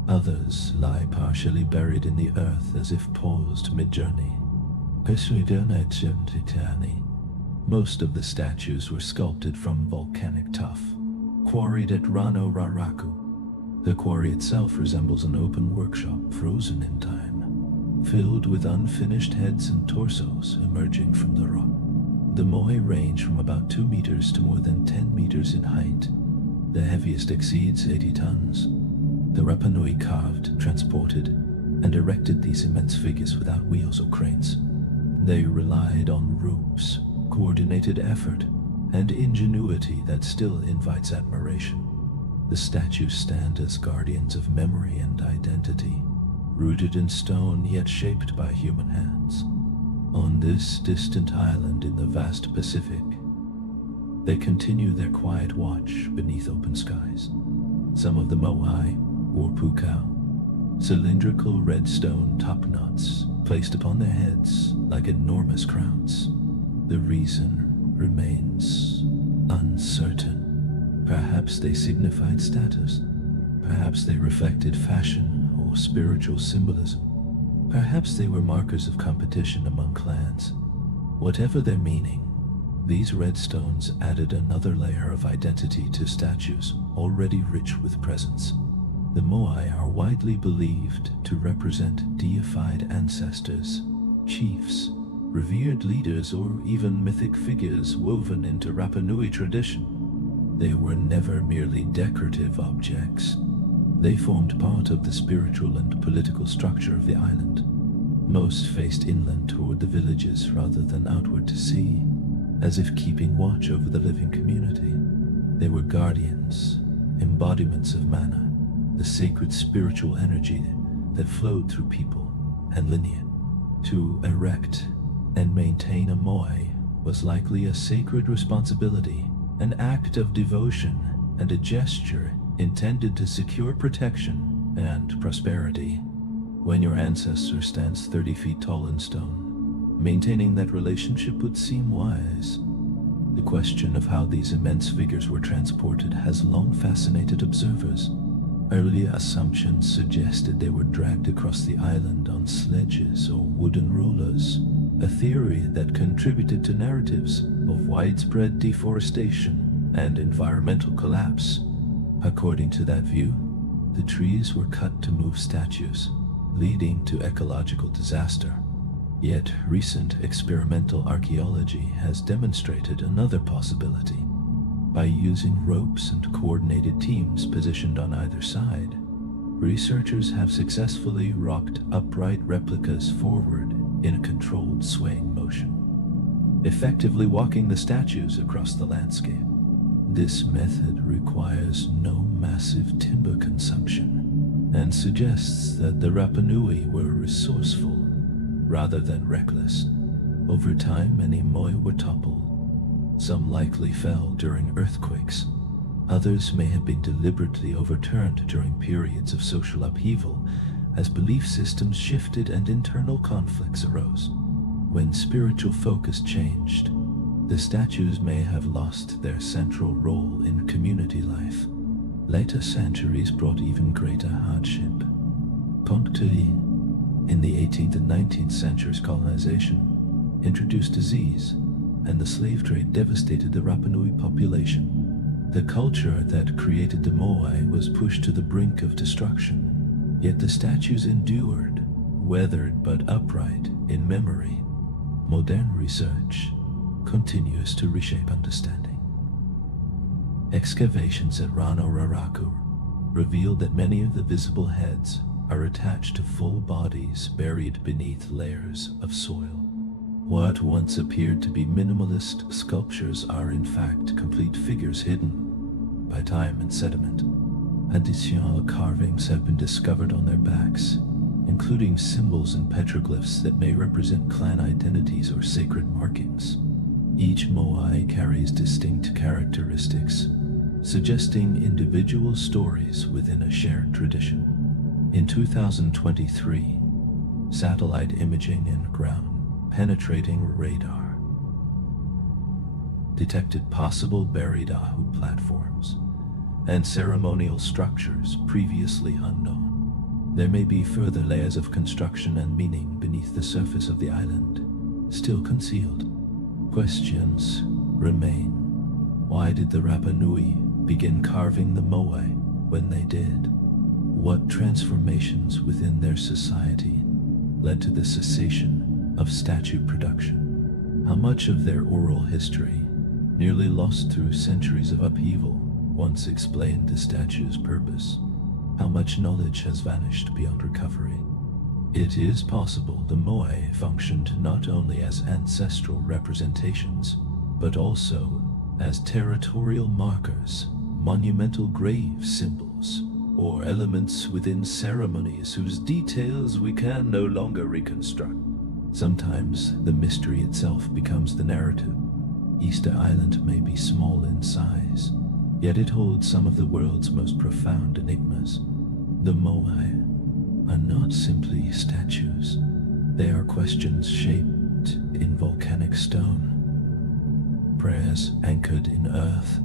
Others lie partially buried in the earth as if paused mid-journey. Most of the statues were sculpted from volcanic tuff, quarried at Rano Raraku. The quarry itself resembles an open workshop frozen in time, filled with unfinished heads and torsos emerging from the rock. The Moai range from about 2 meters to more than 10 meters in height. The heaviest exceeds 80 tons. The Rapa Nui carved, transported, and erected these immense figures without wheels or cranes. They relied on ropes, coordinated effort, and ingenuity that still invites admiration. The statues stand as guardians of memory and identity, rooted in stone yet shaped by human hands. On this distant island in the vast Pacific, they continue their quiet watch beneath open skies. Some of the Moai wore pukao, cylindrical red stone top-knots placed upon their heads like enormous crowns. The reason remains uncertain. Perhaps they signified status. Perhaps they reflected fashion or spiritual symbolism. Perhaps they were markers of competition among clans. Whatever their meaning, these red stones added another layer of identity to statues already rich with presence. The Moai are widely believed to represent deified ancestors, chiefs, revered leaders, or even mythic figures woven into Rapa Nui tradition. They were never merely decorative objects. They formed part of the spiritual and political structure of the island. Most faced inland toward the villages rather than outward to sea, as if keeping watch over the living community. They were guardians, embodiments of mana, the sacred spiritual energy that flowed through people and lineage. To erect and maintain a Moai was likely a sacred responsibility, an act of devotion, and a gesture intended to secure protection and prosperity. When your ancestor stands 30 feet tall in stone, maintaining that relationship would seem wise. The question of how these immense figures were transported has long fascinated observers. Earlier assumptions suggested they were dragged across the island on sledges or wooden rollers, a theory that contributed to narratives of widespread deforestation and environmental collapse. According to that view, the trees were cut to move statues, leading to ecological disaster. Yet recent experimental archaeology has demonstrated another possibility. By using ropes and coordinated teams positioned on either side, researchers have successfully rocked upright replicas forward in a controlled swaying motion, effectively walking the statues across the landscape. This method requires no massive timber consumption and suggests that the Rapa Nui were resourceful rather than reckless. Over time, many moai were toppled. Some likely fell during earthquakes. Others may have been deliberately overturned during periods of social upheaval as belief systems shifted and internal conflicts arose. When spiritual focus changed, the statues may have lost their central role in community life. Later centuries brought even greater hardship. Punctually, in the 18th and 19th centuries, colonization introduced disease, and the slave trade devastated the Rapa Nui population. The culture that created the moai was pushed to the brink of destruction, yet the statues endured, weathered but upright in memory. Modern research continues to reshape understanding. Excavations at Rano Raraku revealed that many of the visible heads are attached to full bodies buried beneath layers of soil. What once appeared to be minimalist sculptures are in fact complete figures hidden by time and sediment. Additional carvings have been discovered on their backs, including symbols and petroglyphs that may represent clan identities or sacred markings. Each moai carries distinct characteristics, suggesting individual stories within a shared tradition. In 2023, satellite imaging and ground-penetrating radar detected possible buried Ahu platforms and ceremonial structures previously unknown. There may be further layers of construction and meaning beneath the surface of the island, still concealed. Questions remain. Why did the Rapa Nui begin carving the moai when they did? What transformations within their society led to the cessation of statue production? How much of their oral history, nearly lost through centuries of upheaval, once explained the statue's purpose? How much knowledge has vanished beyond recovery? It is possible the moai functioned not only as ancestral representations, but also as territorial markers, monumental grave symbols, or elements within ceremonies whose details we can no longer reconstruct. Sometimes the mystery itself becomes the narrative. Easter Island may be small in size, yet it holds some of the world's most profound enigmas. The moai are not simply statues. They are questions shaped in volcanic stone, prayers anchored in earth,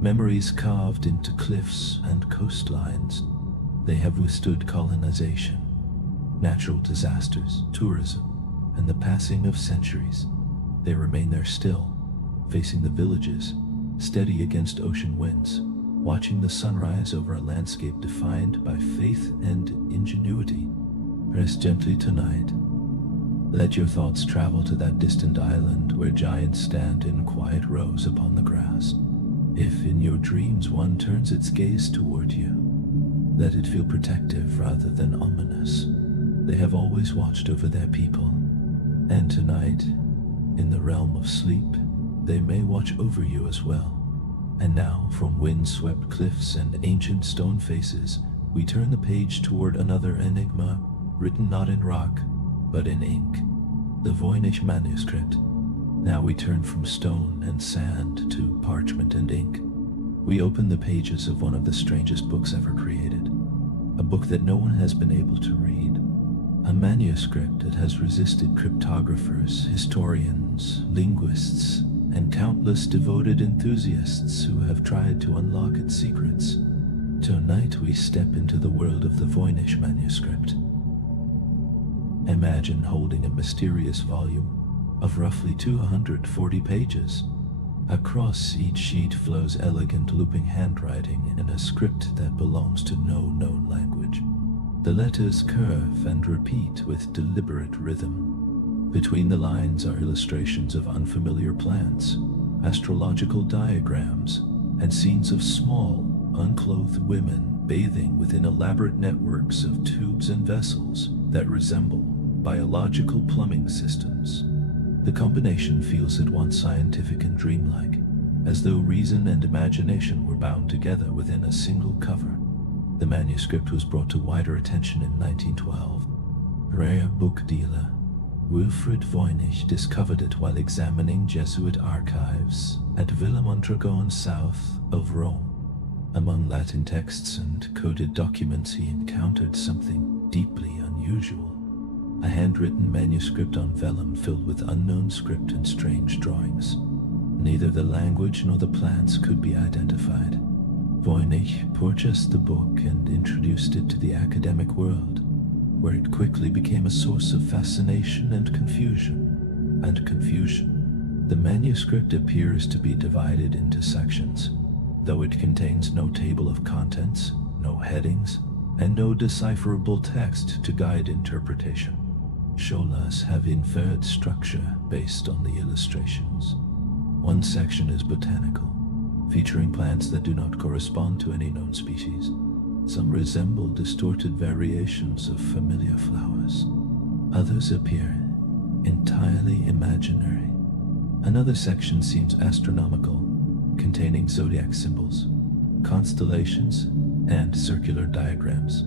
memories carved into cliffs and coastlines. They have withstood colonization, natural disasters, tourism, and the passing of centuries. They remain there still, facing the villages, steady against ocean winds, watching the sunrise over a landscape defined by faith and ingenuity. Rest gently tonight. Let your thoughts travel to that distant island where giants stand in quiet rows upon the grass. If in your dreams one turns its gaze toward you, let it feel protective rather than ominous. They have always watched over their people, and tonight, in the realm of sleep, they may watch over you as well. And now, from wind-swept cliffs and ancient stone faces, we turn the page toward another enigma, written not in rock, but in ink. The Voynich manuscript. Now we turn from stone and sand to parchment and ink. We open the pages of one of the strangest books ever created. A book that no one has been able to read. A manuscript that has resisted cryptographers, historians, linguists, and countless devoted enthusiasts who have tried to unlock its secrets. Tonight we step into the world of the Voynich manuscript. Imagine holding a mysterious volume of roughly 240 pages. Across each sheet flows elegant looping handwriting in a script that belongs to no known language. The letters curve and repeat with deliberate rhythm. Between the lines are illustrations of unfamiliar plants, astrological diagrams, and scenes of small, unclothed women bathing within elaborate networks of tubes and vessels that resemble biological plumbing systems. The combination feels at once scientific and dreamlike, as though reason and imagination were bound together within a single cover. The manuscript was brought to wider attention in 1912. Rare book dealer Wilfrid Voynich discovered it while examining Jesuit archives at Villa Mondragon south of Rome. Among Latin texts and coded documents, he encountered something deeply unusual. A handwritten manuscript on vellum filled with unknown script and strange drawings. Neither the language nor the plants could be identified. Voynich purchased the book and introduced it to the academic world, where it quickly became a source of fascination and confusion. The manuscript appears to be divided into sections, though it contains no table of contents, no headings, and no decipherable text to guide interpretation. Scholars have inferred structure based on the illustrations. One section is botanical, featuring plants that do not correspond to any known species. Some resemble distorted variations of familiar flowers. Others appear entirely imaginary. Another section seems astronomical, containing zodiac symbols, constellations, and circular diagrams.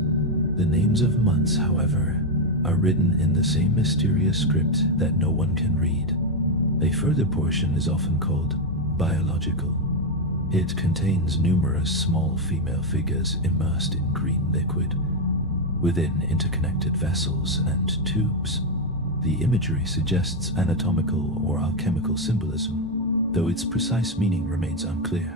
The names of months, however, are written in the same mysterious script that no one can read. A further portion is often called biological. It contains numerous small female figures immersed in green liquid within interconnected vessels and tubes. The imagery suggests anatomical or alchemical symbolism, though its precise meaning remains unclear.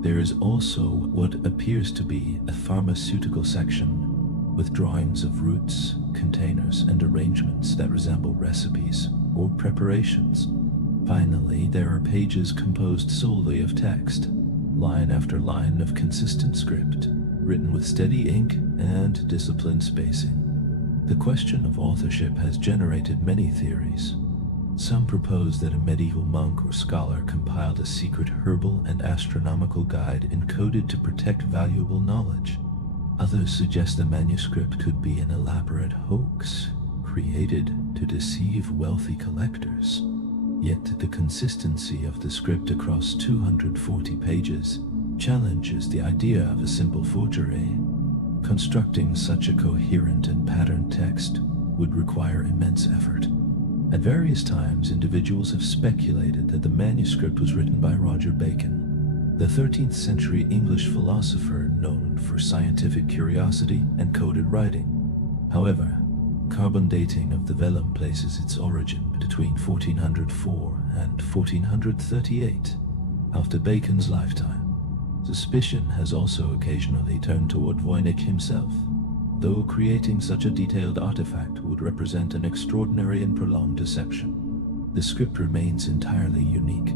There is also what appears to be a pharmaceutical section with drawings of roots, containers, and arrangements that resemble recipes or preparations. Finally, there are pages composed solely of text, line after line of consistent script, written with steady ink and disciplined spacing. The question of authorship has generated many theories. Some propose that a medieval monk or scholar compiled a secret herbal and astronomical guide encoded to protect valuable knowledge. Others suggest the manuscript could be an elaborate hoax created to deceive wealthy collectors. Yet the consistency of the script across 240 pages challenges the idea of a simple forgery. Constructing such a coherent and patterned text would require immense effort. At various times, individuals have speculated that the manuscript was written by Roger Bacon, the 13th century English philosopher known for scientific curiosity and coded writing. However, carbon dating of the vellum places its origin between 1404 and 1438, after Bacon's lifetime. Suspicion has also occasionally turned toward Voynich himself, though creating such a detailed artifact would represent an extraordinary and prolonged deception. The script remains entirely unique.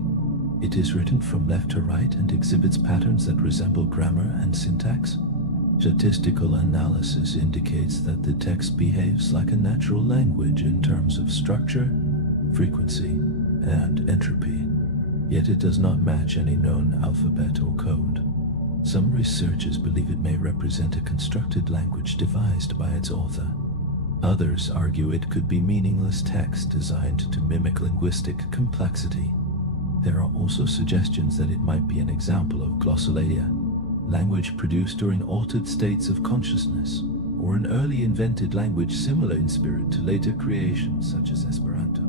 It is written from left to right and exhibits patterns that resemble grammar and syntax. Statistical analysis indicates that the text behaves like a natural language in terms of structure, frequency, and entropy. Yet it does not match any known alphabet or code. Some researchers believe it may represent a constructed language devised by its author. Others argue it could be meaningless text designed to mimic linguistic complexity. There are also suggestions that it might be an example of glossolalia, language produced during altered states of consciousness, or an early invented language similar in spirit to later creations such as Esperanto.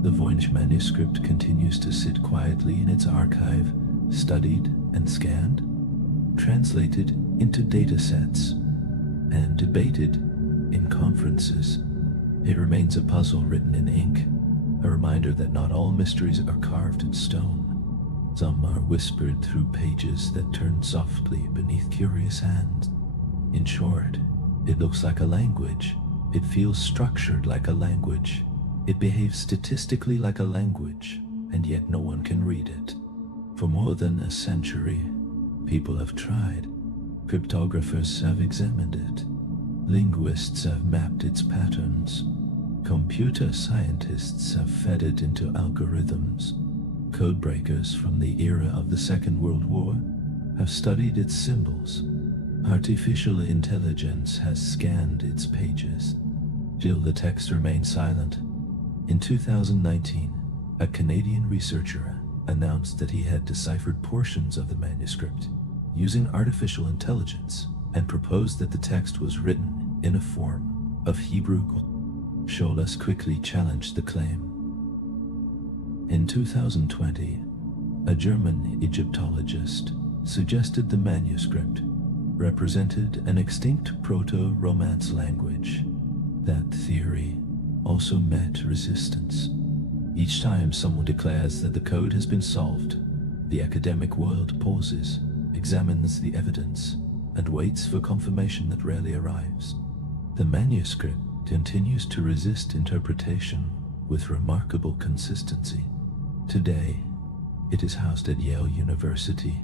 The Voynich manuscript continues to sit quietly in its archive, studied and scanned, translated into data sets, and debated in conferences. It remains a puzzle written in ink, a reminder that not all mysteries are carved in stone. Some are whispered through pages that turn softly beneath curious hands. In short, it looks like a language. It feels structured like a language. It behaves statistically like a language, and yet no one can read it. For more than a century, people have tried. Cryptographers have examined it. Linguists have mapped its patterns. Computer scientists have fed it into algorithms. Codebreakers from the era of the Second World War have studied its symbols. Artificial intelligence has scanned its pages. Still, the text remains silent. In 2019, a Canadian researcher announced that he had deciphered portions of the manuscript using artificial intelligence and proposed that the text was written in a form of Hebrew. Scholas quickly challenged the claim. In 2020, a German Egyptologist suggested the manuscript represented an extinct Proto-Romance language. That theory also met resistance. Each time someone declares that the code has been solved, the academic world pauses, examines the evidence, and waits for confirmation that rarely arrives. The manuscript continues to resist interpretation with remarkable consistency. Today, it is housed at Yale University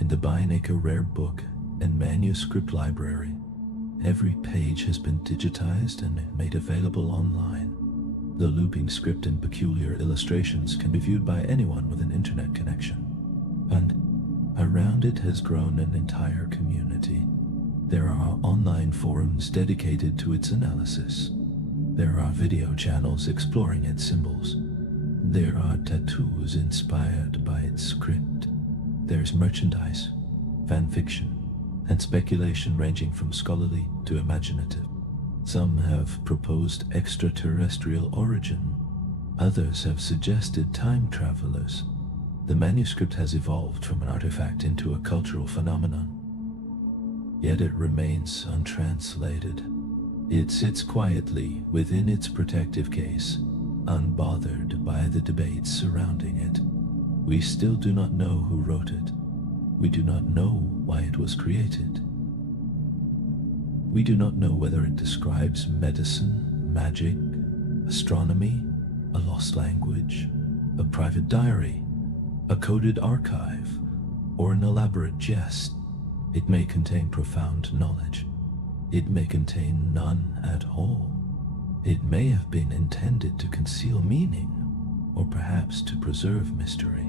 in the Beinecke Rare Book and Manuscript Library. Every page has been digitized and made available online. The looping script and peculiar illustrations can be viewed by anyone with an internet connection. And around it has grown an entire community. There are online forums dedicated to its analysis. There are video channels exploring its symbols. There are tattoos inspired by its script. There's merchandise, fan fiction, and speculation ranging from scholarly to imaginative. Some have proposed extraterrestrial origin. Others have suggested time travelers. The manuscript has evolved from an artifact into a cultural phenomenon. Yet it remains untranslated. It sits quietly within its protective case, unbothered by the debates surrounding it. We still do not know who wrote it. We do not know why it was created. We do not know whether it describes medicine, magic, astronomy, a lost language, a private diary, a coded archive, or an elaborate jest. It may contain profound knowledge. It may contain none at all. It may have been intended to conceal meaning, or perhaps to preserve mystery.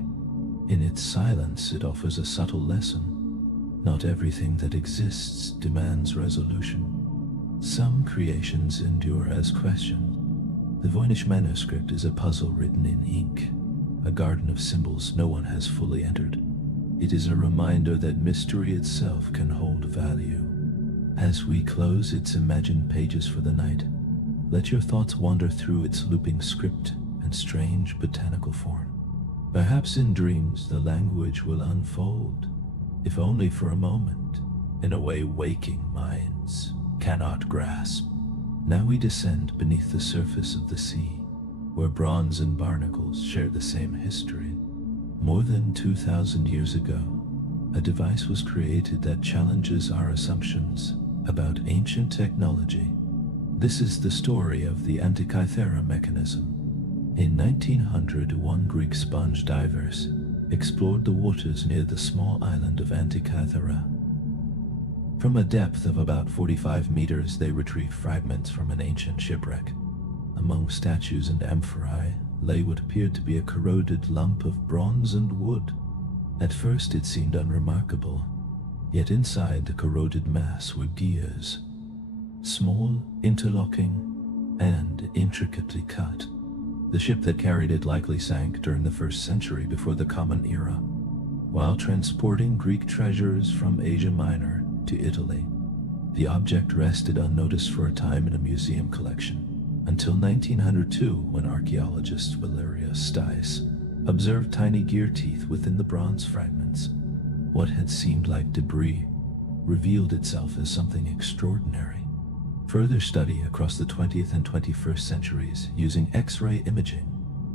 In its silence, it offers a subtle lesson. Not everything that exists demands resolution. Some creations endure as questions. The Voynich manuscript is a puzzle written in ink, a garden of symbols no one has fully entered. It is a reminder that mystery itself can hold value. As we close its imagined pages for the night, let your thoughts wander through its looping script and strange botanical form. Perhaps in dreams the language will unfold, if only for a moment, in a way waking minds cannot grasp. Now we descend beneath the surface of the sea, where bronze and barnacles share the same history. More than 2,000 years ago, a device was created that challenges our assumptions about ancient technology. This is the story of the Antikythera Mechanism. In 1900, one Greek sponge divers explored the waters near the small island of Antikythera. From a depth of about 45 meters, they retrieved fragments from an ancient shipwreck. Among statues and amphorae lay what appeared to be a corroded lump of bronze and wood. At first it seemed unremarkable, yet inside the corroded mass were gears, small, interlocking, and intricately cut. The ship that carried it likely sank during the 1st century before the Common Era, while transporting Greek treasures from Asia Minor to Italy. The object rested unnoticed for a time in a museum collection, until 1902, when archaeologist Valerius Stice observed tiny gear teeth within the bronze fragments. What had seemed like debris revealed itself as something extraordinary. Further study across the 20th and 21st centuries using X-ray imaging,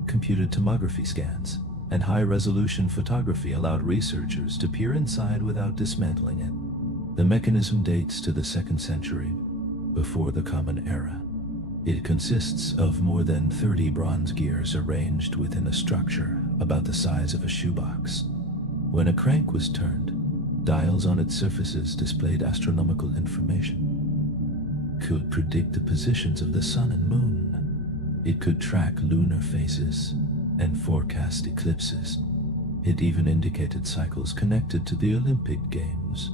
computed tomography scans, and high-resolution photography allowed researchers to peer inside without dismantling it. The mechanism dates to the 2nd century, before the Common Era. It consists of more than 30 bronze gears arranged within a structure about the size of a shoebox. When a crank was turned, dials on its surfaces displayed astronomical information. It could predict the positions of the sun and moon. It could track lunar phases and forecast eclipses. It even indicated cycles connected to the Olympic Games.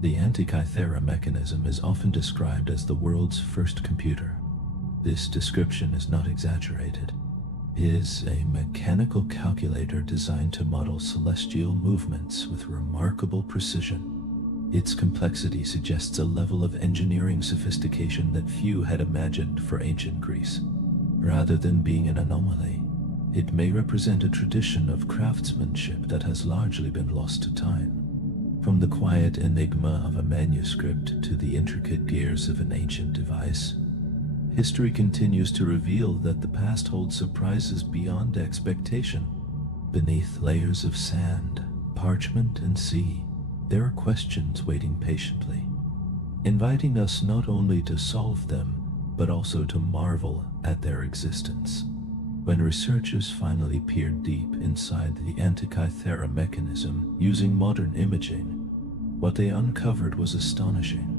The Antikythera Mechanism is often described as the world's first computer. This description is not exaggerated. It is a mechanical calculator designed to model celestial movements with remarkable precision. Its complexity suggests a level of engineering sophistication that few had imagined for ancient Greece. Rather than being an anomaly, it may represent a tradition of craftsmanship that has largely been lost to time. From the quiet enigma of a manuscript to the intricate gears of an ancient device, history continues to reveal that the past holds surprises beyond expectation. Beneath layers of sand, parchment, and sea, there are questions waiting patiently, inviting us not only to solve them, but also to marvel at their existence. When researchers finally peered deep inside the Antikythera Mechanism using modern imaging, what they uncovered was astonishing.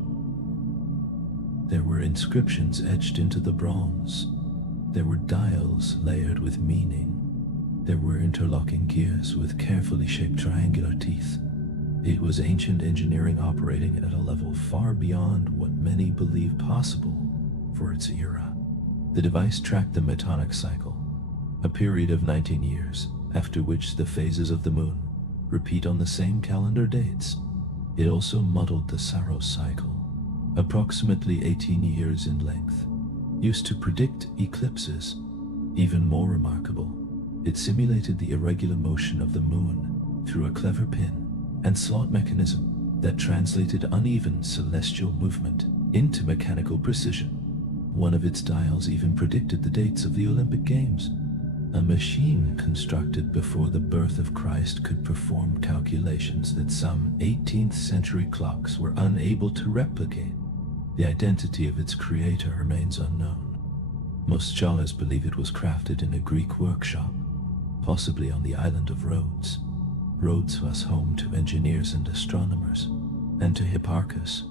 There were inscriptions etched into the bronze. There were dials layered with meaning. There were interlocking gears with carefully shaped triangular teeth. It was ancient engineering operating at a level far beyond what many believed possible for its era. The device tracked the Metonic cycle, a period of 19 years, after which the phases of the moon repeat on the same calendar dates. It also modeled the Saros cycle, approximately 18 years in length, used to predict eclipses. Even more remarkable, it simulated the irregular motion of the moon through a clever pin and slot mechanism that translated uneven celestial movement into mechanical precision. One of its dials even predicted the dates of the Olympic Games. A machine constructed before the birth of Christ could perform calculations that some 18th century clocks were unable to replicate. The identity of its creator remains unknown. Most scholars believe it was crafted in a Greek workshop, possibly on the island of Rhodes. Rhodes was home to engineers and astronomers, and to Hipparchus,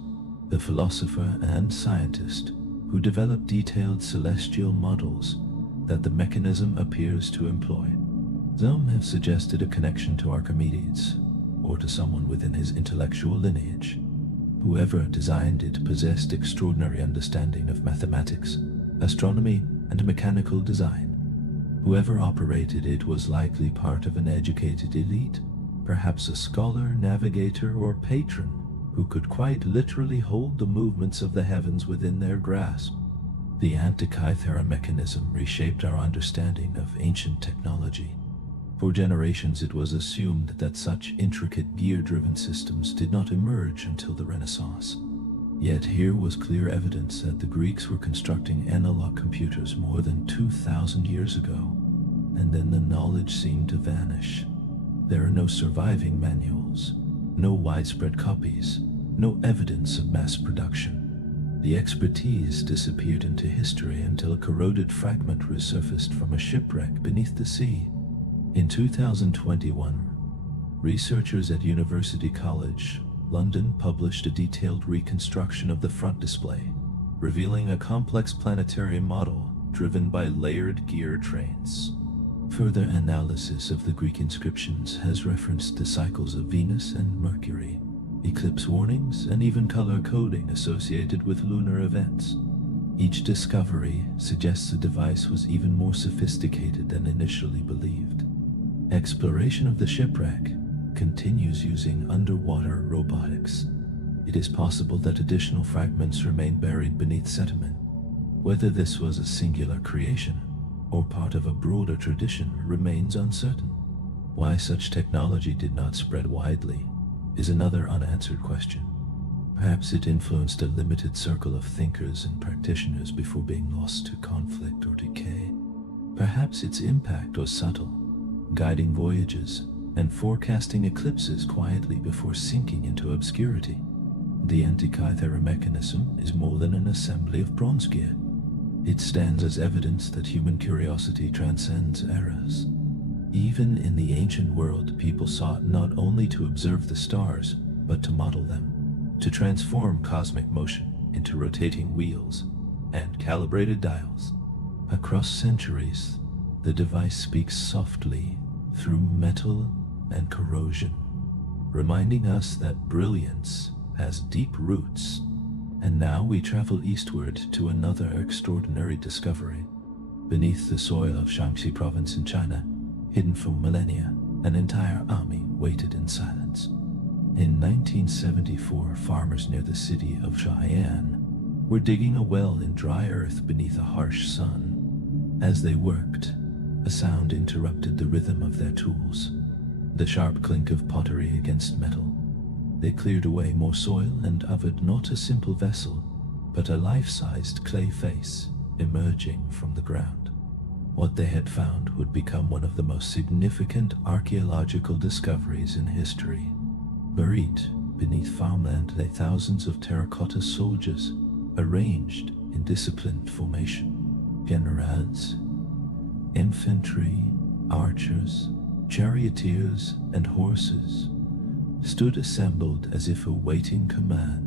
the philosopher and scientist who developed detailed celestial models that the mechanism appears to employ. Some have suggested a connection to Archimedes, or to someone within his intellectual lineage. Whoever designed it possessed extraordinary understanding of mathematics, astronomy, and mechanical design. Whoever operated it was likely part of an educated elite, perhaps a scholar, navigator, or patron who could quite literally hold the movements of the heavens within their grasp. The Antikythera Mechanism reshaped our understanding of ancient technology. For generations it was assumed that such intricate gear-driven systems did not emerge until the Renaissance. Yet here was clear evidence that the Greeks were constructing analog computers more than 2,000 years ago, and then the knowledge seemed to vanish. There are no surviving manuals, no widespread copies, no evidence of mass production. The expertise disappeared into history until a corroded fragment resurfaced from a shipwreck beneath the sea. In 2021, researchers at University College London published a detailed reconstruction of the front display, revealing a complex planetary model driven by layered gear trains. Further analysis of the Greek inscriptions has referenced the cycles of Venus and Mercury, eclipse warnings, and even color coding associated with lunar events. Each discovery suggests the device was even more sophisticated than initially believed. Exploration of the shipwreck continues using underwater robotics. It is possible that additional fragments remain buried beneath sediment. Whether this was a singular creation or part of a broader tradition remains uncertain. Why such technology did not spread widely is another unanswered question. Perhaps it influenced a limited circle of thinkers and practitioners before being lost to conflict or decay. Perhaps its impact was subtle, guiding voyages and forecasting eclipses quietly before sinking into obscurity. The Antikythera Mechanism is more than an assembly of bronze gear. It stands as evidence that human curiosity transcends eras. Even in the ancient world, people sought not only to observe the stars, but to model them, to transform cosmic motion into rotating wheels and calibrated dials. Across centuries, the device speaks softly through metal and corrosion, reminding us that brilliance has deep roots. And now we travel eastward to another extraordinary discovery. Beneath the soil of Shaanxi province in China, hidden for millennia, an entire army waited in silence. In 1974, farmers near the city of Cheyenne were digging a well in dry earth beneath a harsh sun. As they worked, a sound interrupted the rhythm of their tools, the sharp clink of pottery against metal. They cleared away more soil and uncovered not a simple vessel, but a life-sized clay face emerging from the ground. What they had found would become one of the most significant archaeological discoveries in history. Buried beneath farmland lay thousands of terracotta soldiers, arranged in disciplined formation. Generals, infantry, archers, charioteers, and horses stood assembled as if awaiting command.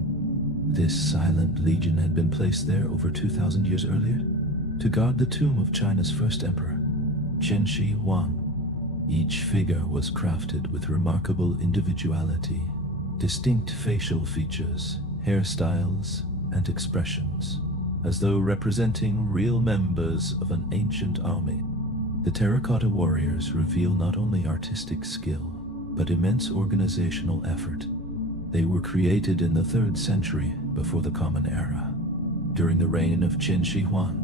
This silent legion had been placed there over 2,000 years earlier to guard the tomb of China's first emperor, Qin Shi Huang. Each figure was crafted with remarkable individuality, distinct facial features, hairstyles, and expressions, as though representing real members of an ancient army. The terracotta warriors reveal not only artistic skill, but immense organizational effort. They were created in the 3rd century before the Common Era, during the reign of Qin Shi Huang,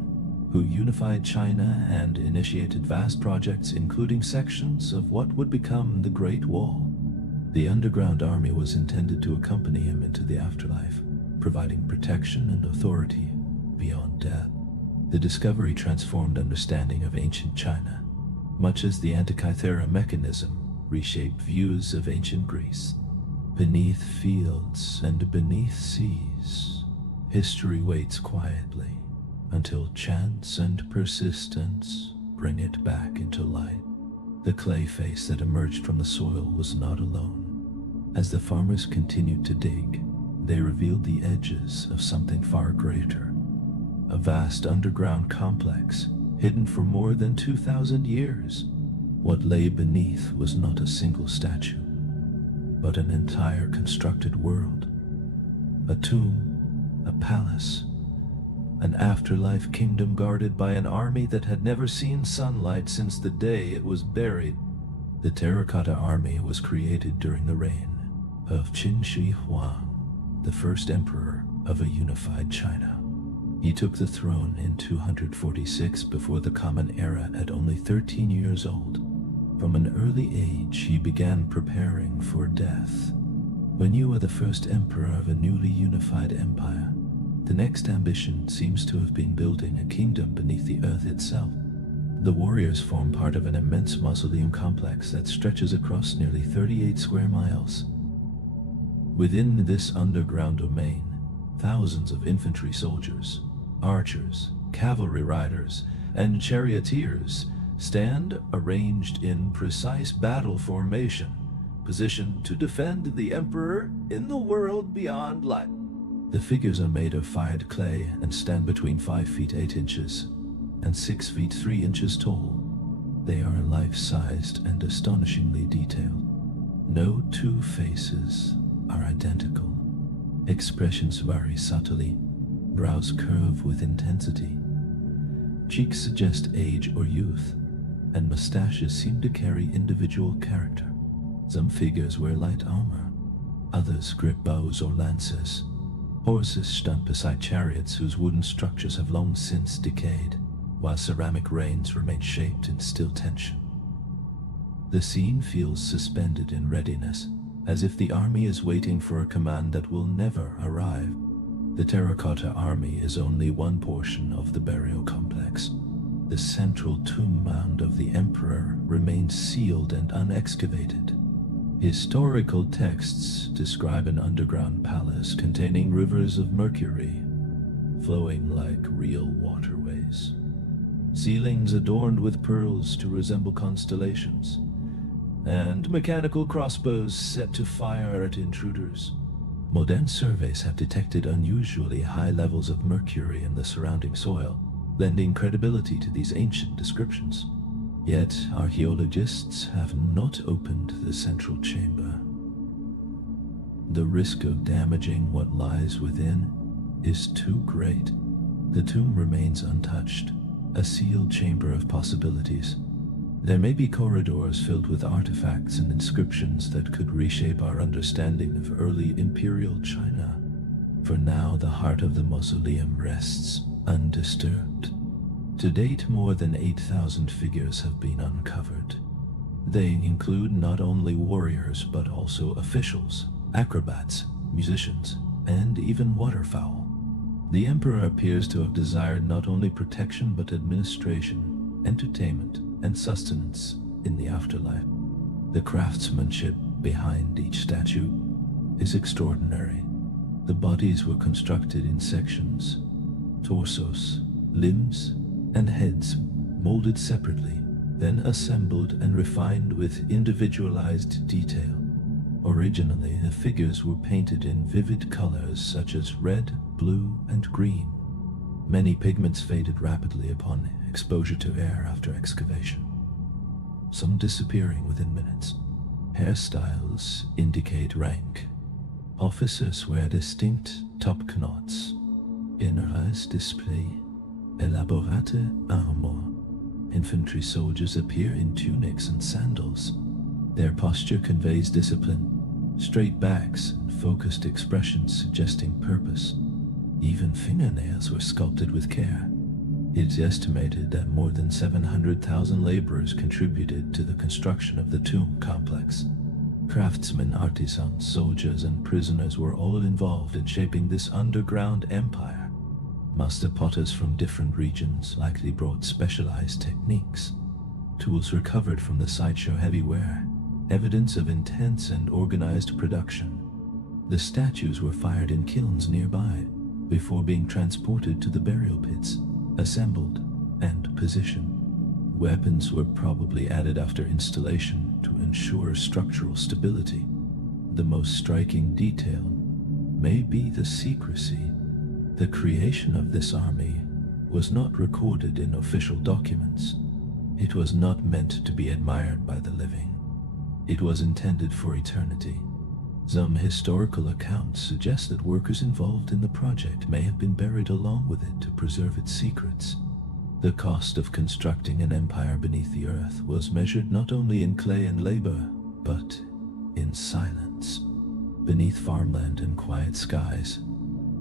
who unified China and initiated vast projects including sections of what would become the Great Wall. The underground army was intended to accompany him into the afterlife, providing protection and authority beyond death. The discovery transformed understanding of ancient China, much as the Antikythera Mechanism reshaped views of ancient Greece. Beneath fields and beneath seas, history waits quietly until chance and persistence bring it back into light. The clay face that emerged from the soil was not alone. As the farmers continued to dig, they revealed the edges of something far greater, a vast underground complex hidden for more than 2,000 years. What lay beneath was not a single statue, but an entire constructed world. A tomb, a palace, an afterlife kingdom guarded by an army that had never seen sunlight since the day it was buried. The Terracotta Army was created during the reign of Qin Shi Huang, the first emperor of a unified China. He took the throne in 246 before the Common Era at only 13 years old. From an early age, he began preparing for death. When you are the first emperor of a newly unified empire, the next ambition seems to have been building a kingdom beneath the earth itself. The warriors form part of an immense mausoleum complex that stretches across nearly 38 square miles. Within this underground domain, thousands of infantry soldiers, archers, cavalry riders, and charioteers stand arranged in precise battle formation, positioned to defend the emperor in the world beyond light. The figures are made of fired clay and stand between 5 feet 8 inches and 6 feet 3 inches tall. They are life-sized and astonishingly detailed. No two faces are identical. Expressions vary subtly, brows curve with intensity. Cheeks suggest age or youth, and mustaches seem to carry individual character. Some figures wear light armor, others grip bows or lances. Horses stand beside chariots whose wooden structures have long since decayed, while ceramic reins remain shaped in still tension. The scene feels suspended in readiness, as if the army is waiting for a command that will never arrive. The Terracotta Army is only one portion of the burial complex. The central tomb mound of the emperor remains sealed and unexcavated. Historical texts describe an underground palace containing rivers of mercury, flowing like real waterways. Ceilings adorned with pearls to resemble constellations, and mechanical crossbows set to fire at intruders. Modern surveys have detected unusually high levels of mercury in the surrounding soil, lending credibility to these ancient descriptions. Yet, archaeologists have not opened the central chamber. The risk of damaging what lies within is too great. The tomb remains untouched, a sealed chamber of possibilities. There may be corridors filled with artifacts and inscriptions that could reshape our understanding of early imperial China. For now, the heart of the mausoleum rests undisturbed. To date, more than 8,000 figures have been uncovered. They include not only warriors but also officials, acrobats, musicians, and even waterfowl. The emperor appears to have desired not only protection but administration, entertainment, and sustenance in the afterlife. The craftsmanship behind each statue is extraordinary. The bodies were constructed in sections, torsos, limbs, and heads molded separately, then assembled and refined with individualized detail. Originally, the figures were painted in vivid colors such as red, blue, and green. Many pigments faded rapidly upon exposure to air after excavation, some disappearing within minutes. Hairstyles indicate rank. Officers wear distinct topknots. Generals display elaborate armor. Infantry soldiers appear in tunics and sandals. Their posture conveys discipline, straight backs and focused expressions suggesting purpose. Even fingernails were sculpted with care. It's estimated that more than 700,000 laborers contributed to the construction of the tomb complex. Craftsmen, artisans, soldiers, and prisoners were all involved in shaping this underground empire. Master potters from different regions likely brought specialized techniques. Tools recovered from the site show heavy wear, evidence of intense and organized production. The statues were fired in kilns nearby before being transported to the burial pits, assembled and positioned. Weapons were probably added after installation to ensure structural stability. The most striking detail may be the secrecy. The creation of this army was not recorded in official documents. It was not meant to be admired by the living. It was intended for eternity. Some historical accounts suggest that workers involved in the project may have been buried along with it to preserve its secrets. The cost of constructing an empire beneath the earth was measured not only in clay and labor, but in silence. Beneath farmland and quiet skies,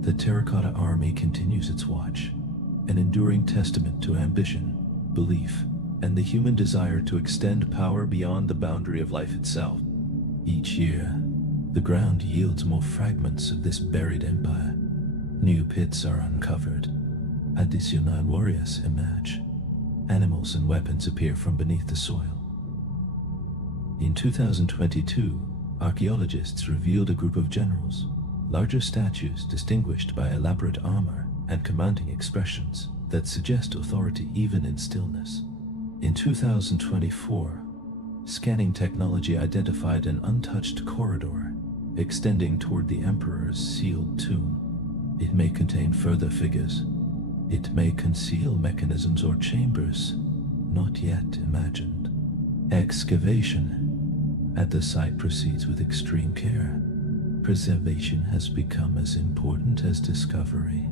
the Terracotta Army continues its watch, an enduring testament to ambition, belief, and the human desire to extend power beyond the boundary of life itself. Each year, the ground yields more fragments of this buried empire. New pits are uncovered. Additional warriors emerge. Animals and weapons appear from beneath the soil. In 2022, archaeologists revealed a group of generals, larger statues distinguished by elaborate armor and commanding expressions that suggest authority even in stillness. In 2024, scanning technology identified an untouched corridor extending toward the emperor's sealed tomb. It may contain further figures. It may conceal mechanisms or chambers not yet imagined. Excavation at the site proceeds with extreme care. Preservation has become as important as discovery.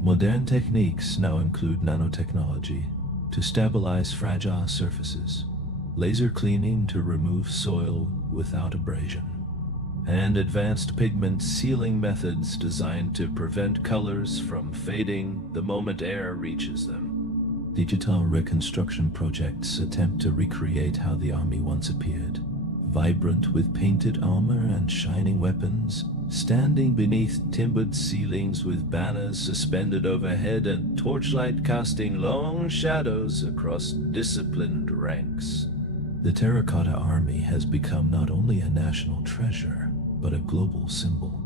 Modern techniques now include nanotechnology to stabilize fragile surfaces, laser cleaning to remove soil without abrasion, and advanced pigment sealing methods designed to prevent colors from fading the moment air reaches them. Digital reconstruction projects attempt to recreate how the army once appeared, vibrant with painted armor and shining weapons, standing beneath timbered ceilings with banners suspended overhead and torchlight casting long shadows across disciplined ranks. The Terracotta Army has become not only a national treasure, but a global symbol.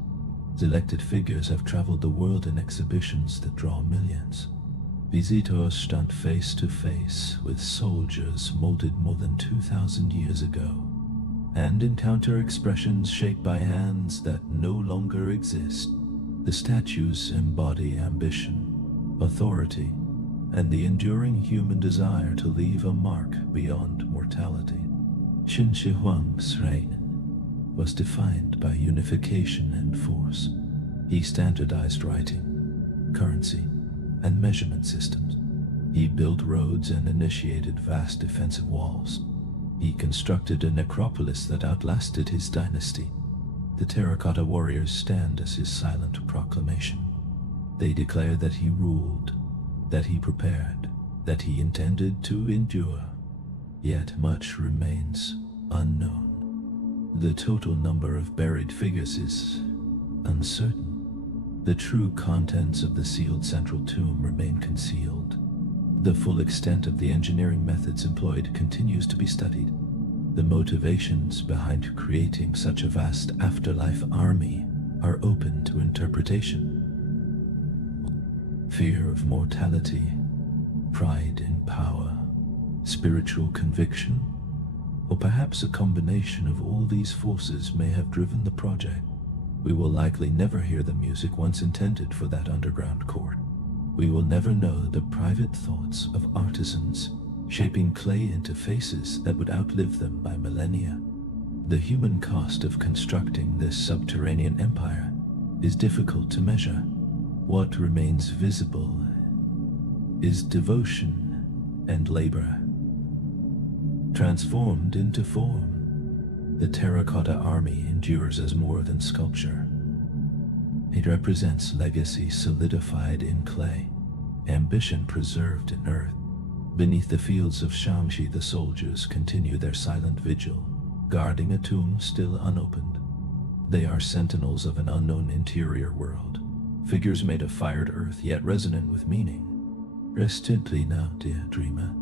Selected figures have traveled the world in exhibitions that draw millions. Visitors stand face to face with soldiers molded more than 2,000 years ago, and encounter expressions shaped by hands that no longer exist. The statues embody ambition, authority, and the enduring human desire to leave a mark beyond mortality. Qin Shi Huang's reign was defined by unification and force. He standardized writing, currency, and measurement systems. He built roads and initiated vast defensive walls. He constructed a necropolis that outlasted his dynasty. The terracotta warriors stand as his silent proclamation. They declare that he ruled, that he prepared, that he intended to endure. Yet much remains unknown. The total number of buried figures is uncertain. The true contents of the sealed central tomb remain concealed. The full extent of the engineering methods employed continues to be studied. The motivations behind creating such a vast afterlife army are open to interpretation. Fear of mortality, pride in power, spiritual conviction, or perhaps a combination of all these forces may have driven the project. We will likely never hear the music once intended for that underground court. We will never know the private thoughts of artisans shaping clay into faces that would outlive them by millennia. The human cost of constructing this subterranean empire is difficult to measure. What remains visible is devotion and labor, transformed into form. The Terracotta Army endures as more than sculpture. It represents legacy solidified in clay, ambition preserved in earth. Beneath the fields of Shangxi, the soldiers continue their silent vigil, guarding a tomb still unopened. They are sentinels of an unknown interior world, figures made of fired earth yet resonant with meaning. Rest gently now, dear dreamer.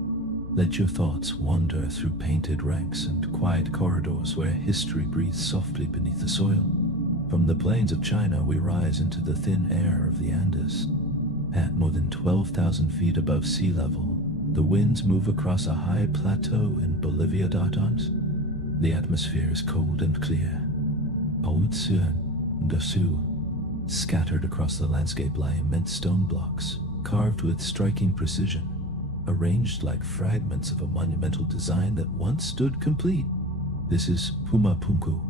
Let your thoughts wander through painted ranks and quiet corridors where history breathes softly beneath the soil. From the plains of China we rise into the thin air of the Andes. At more than 12,000 feet above sea level, the winds move across a high plateau in Bolivia. The atmosphere is cold and clear. Scattered across the landscape lie immense stone blocks, carved with striking precision, arranged like fragments of a monumental design that once stood complete. This is Pumapunku,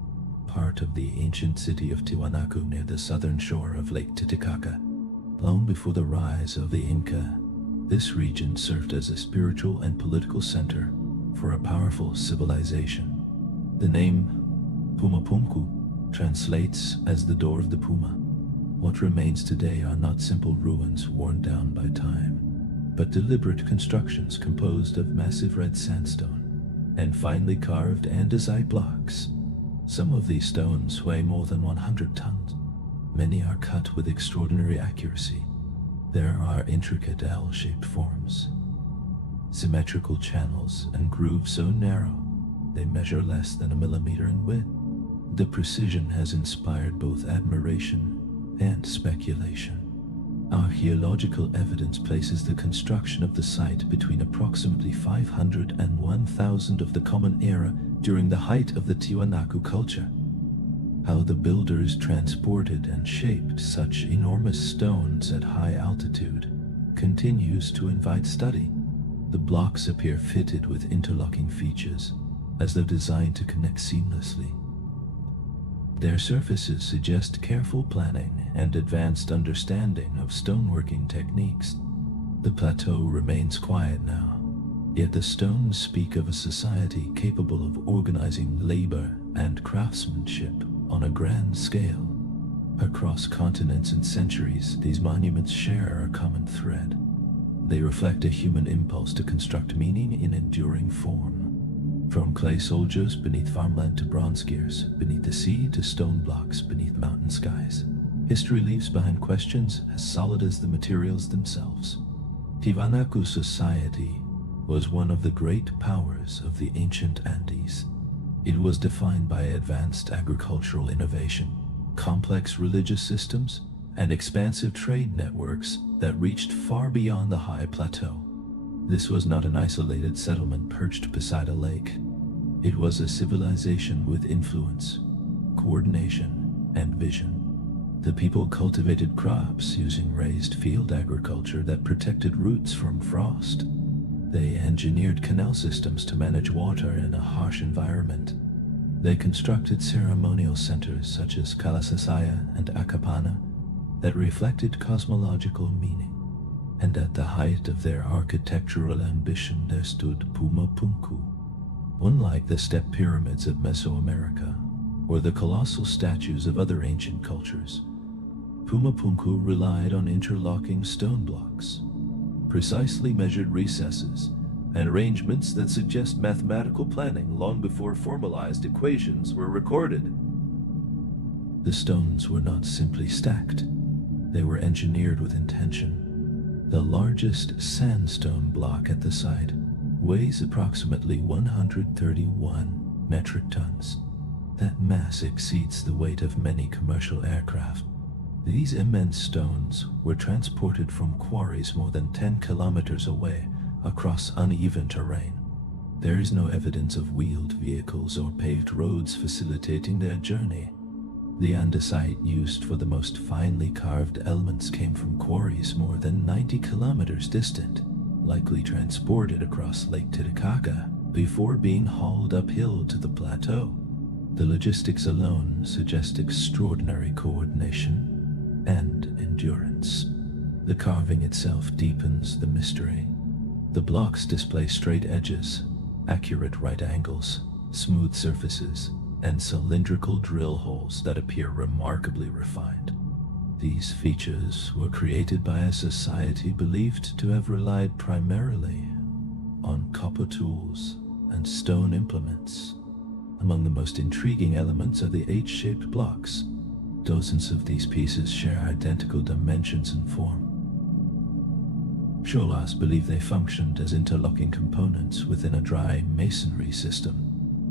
part of the ancient city of Tiwanaku near the southern shore of Lake Titicaca. Long before the rise of the Inca, this region served as a spiritual and political center for a powerful civilization. The name Pumapunku translates as the door of the Puma. What remains today are not simple ruins worn down by time, but deliberate constructions composed of massive red sandstone and finely carved andesite blocks. Some of these stones weigh more than 100 tons. Many are cut with extraordinary accuracy. There are intricate L-shaped forms, symmetrical channels, and grooves so narrow they measure less than a millimeter in width. The precision has inspired both admiration and speculation. Archaeological evidence places the construction of the site between approximately 500 and 1000 of the Common Era during the height of the Tiwanaku culture. How the builders transported and shaped such enormous stones at high altitude continues to invite study. The blocks appear fitted with interlocking features, as though designed to connect seamlessly. Their surfaces suggest careful planning and advanced understanding of stoneworking techniques. The plateau remains quiet now, yet the stones speak of a society capable of organizing labor and craftsmanship on a grand scale. Across continents and centuries, these monuments share a common thread. They reflect a human impulse to construct meaning in enduring form. From clay soldiers beneath farmland to bronze gears beneath the sea to stone blocks beneath mountain skies, history leaves behind questions as solid as the materials themselves. Tiwanaku society was one of the great powers of the ancient Andes. It was defined by advanced agricultural innovation, complex religious systems, and expansive trade networks that reached far beyond the high plateau. This was not an isolated settlement perched beside a lake. It was a civilization with influence, coordination, and vision. The people cultivated crops using raised field agriculture that protected roots from frost. They engineered canal systems to manage water in a harsh environment. They constructed ceremonial centers such as Kalasasaya and Akapana that reflected cosmological meaning. And at the height of their architectural ambition there stood Pumapunku. Unlike the step pyramids of Mesoamerica or the colossal statues of other ancient cultures, Pumapunku relied on interlocking stone blocks, precisely measured recesses, and arrangements that suggest mathematical planning long before formalized equations were recorded. The stones were not simply stacked, they were engineered with intention. The largest sandstone block at the site weighs approximately 131 metric tons. That mass exceeds the weight of many commercial aircraft. These immense stones were transported from quarries more than 10 kilometers away across uneven terrain. There is no evidence of wheeled vehicles or paved roads facilitating their journey. The andesite used for the most finely carved elements came from quarries more than 90 kilometers distant, likely transported across Lake Titicaca before being hauled uphill to the plateau. The logistics alone suggest extraordinary coordination and endurance. The carving itself deepens the mystery. The blocks display straight edges, accurate right angles, smooth surfaces, and cylindrical drill holes that appear remarkably refined. These features were created by a society believed to have relied primarily on copper tools and stone implements. Among the most intriguing elements are the H-shaped blocks. Dozens of these pieces share identical dimensions and form. Sholas believe they functioned as interlocking components within a dry masonry system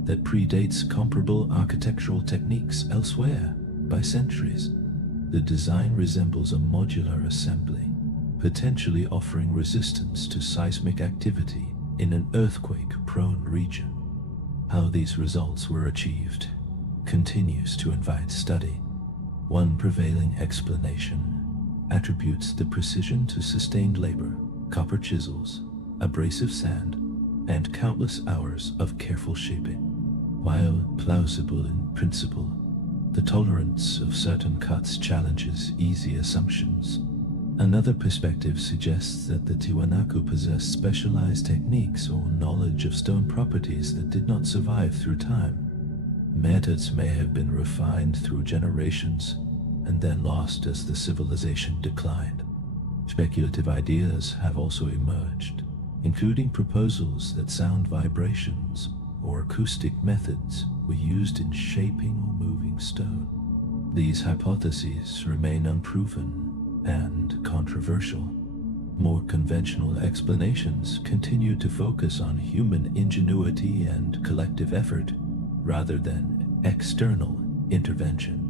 that predates comparable architectural techniques elsewhere by centuries. The design resembles a modular assembly, potentially offering resistance to seismic activity in an earthquake-prone region. How these results were achieved continues to invite study. One prevailing explanation attributes the precision to sustained labor, copper chisels, abrasive sand, and countless hours of careful shaping. While plausible in principle, the tolerance of certain cuts challenges easy assumptions. Another perspective suggests that the Tiwanaku possessed specialized techniques or knowledge of stone properties that did not survive through time. Methods may have been refined through generations and then lost as the civilization declined. Speculative ideas have also emerged, including proposals that sound vibrations or acoustic methods were used in shaping or moving stone. These hypotheses remain unproven and controversial. More conventional explanations continue to focus on human ingenuity and collective effort rather than external intervention.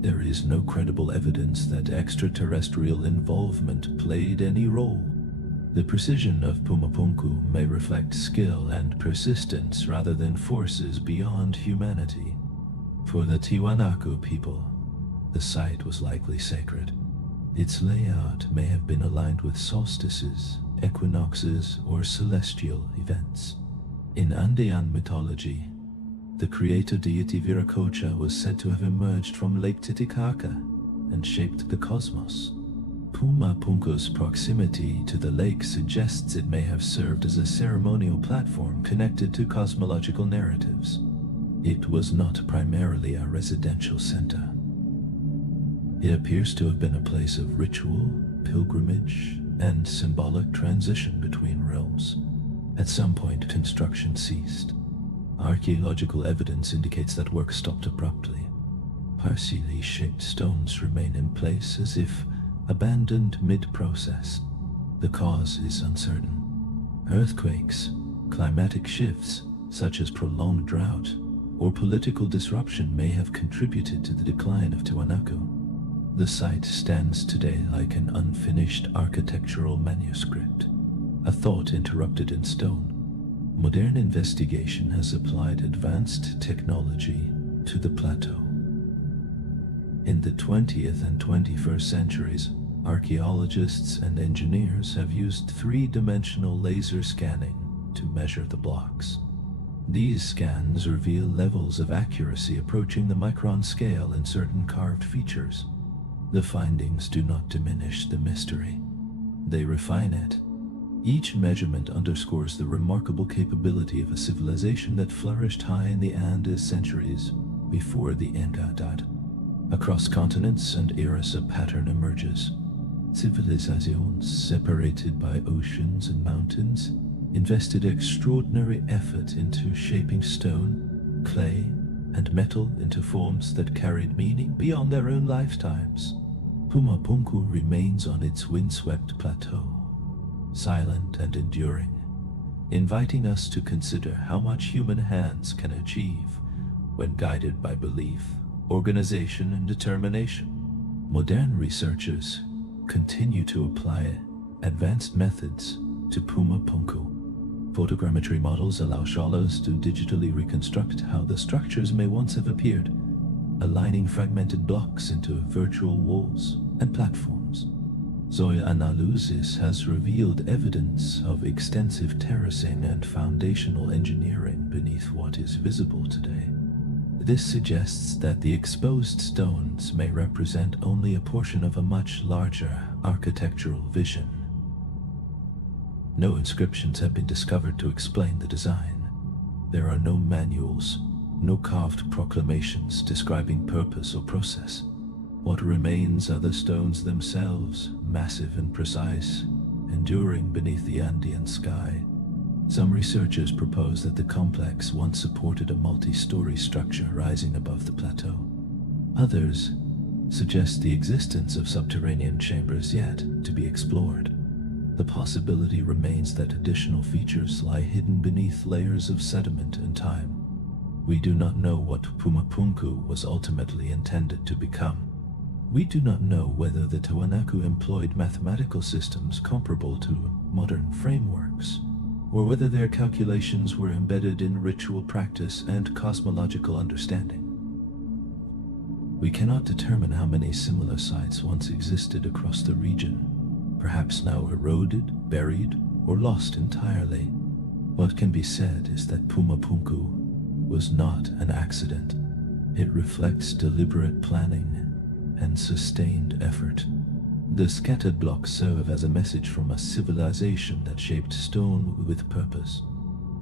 There is no credible evidence that extraterrestrial involvement played any role. The precision of Pumapunku may reflect skill and persistence rather than forces beyond humanity. For the Tiwanaku people, the site was likely sacred. Its layout may have been aligned with solstices, equinoxes, or celestial events. In Andean mythology, the creator deity Viracocha was said to have emerged from Lake Titicaca and shaped the cosmos. Pumapunku's proximity to the lake suggests it may have served as a ceremonial platform connected to cosmological narratives. It was not primarily a residential center. It appears to have been a place of ritual, pilgrimage, and symbolic transition between realms. At some point, construction ceased. Archaeological evidence indicates that work stopped abruptly. Partially shaped stones remain in place as if abandoned mid-process. The cause is uncertain. Earthquakes, climatic shifts, such as prolonged drought, or political disruption may have contributed to the decline of Tiwanaku. The site stands today like an unfinished architectural manuscript, a thought interrupted in stone. Modern investigation has applied advanced technology to the plateau. In the 20th and 21st centuries, archaeologists and engineers have used three-dimensional laser scanning to measure the blocks. These scans reveal levels of accuracy approaching the micron scale in certain carved features. The findings do not diminish the mystery. They refine it. Each measurement underscores the remarkable capability of a civilization that flourished high in the Andes centuries before the Inca died. Across continents and eras, a pattern emerges. Civilizations separated by oceans and mountains invested extraordinary effort into shaping stone, clay, and metal into forms that carried meaning beyond their own lifetimes. Pumapunku remains on its windswept plateau, silent and enduring, inviting us to consider how much human hands can achieve when guided by belief, organization, and determination. Modern researchers continue to apply advanced methods to Pumapunku. Photogrammetry models allow scholars to digitally reconstruct how the structures may once have appeared, aligning fragmented blocks into virtual walls and platforms. Zooanalysis has revealed evidence of extensive terracing and foundational engineering beneath what is visible today. This suggests that the exposed stones may represent only a portion of a much larger architectural vision. No inscriptions have been discovered to explain the design. There are no manuals, no carved proclamations describing purpose or process. What remains are the stones themselves, massive and precise, enduring beneath the Andean sky. Some researchers propose that the complex once supported a multi-story structure rising above the plateau. Others suggest the existence of subterranean chambers yet to be explored. The possibility remains that additional features lie hidden beneath layers of sediment and time. We do not know what Pumapunku was ultimately intended to become. We do not know whether the Tiwanaku employed mathematical systems comparable to modern frameworks, or whether their calculations were embedded in ritual practice and cosmological understanding. We cannot determine how many similar sites once existed across the region, perhaps now eroded, buried, or lost entirely. What can be said is that Pumapunku was not an accident. It reflects deliberate planning and sustained effort. The scattered blocks serve as a message from a civilization that shaped stone with purpose.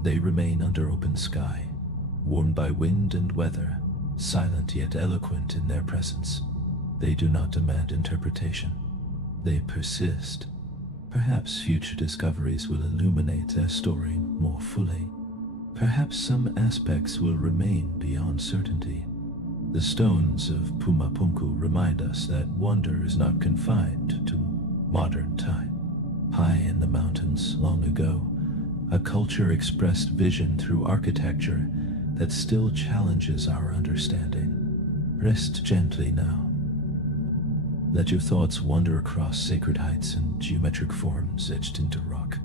They remain under open sky, warmed by wind and weather, silent yet eloquent in their presence. They do not demand interpretation. They persist. Perhaps future discoveries will illuminate their story more fully. Perhaps some aspects will remain beyond certainty. The stones of Pumapunku remind us that wonder is not confined to modern time. High in the mountains, long ago, a culture expressed vision through architecture that still challenges our understanding. Rest gently now. Let your thoughts wander across sacred heights and geometric forms etched into rock.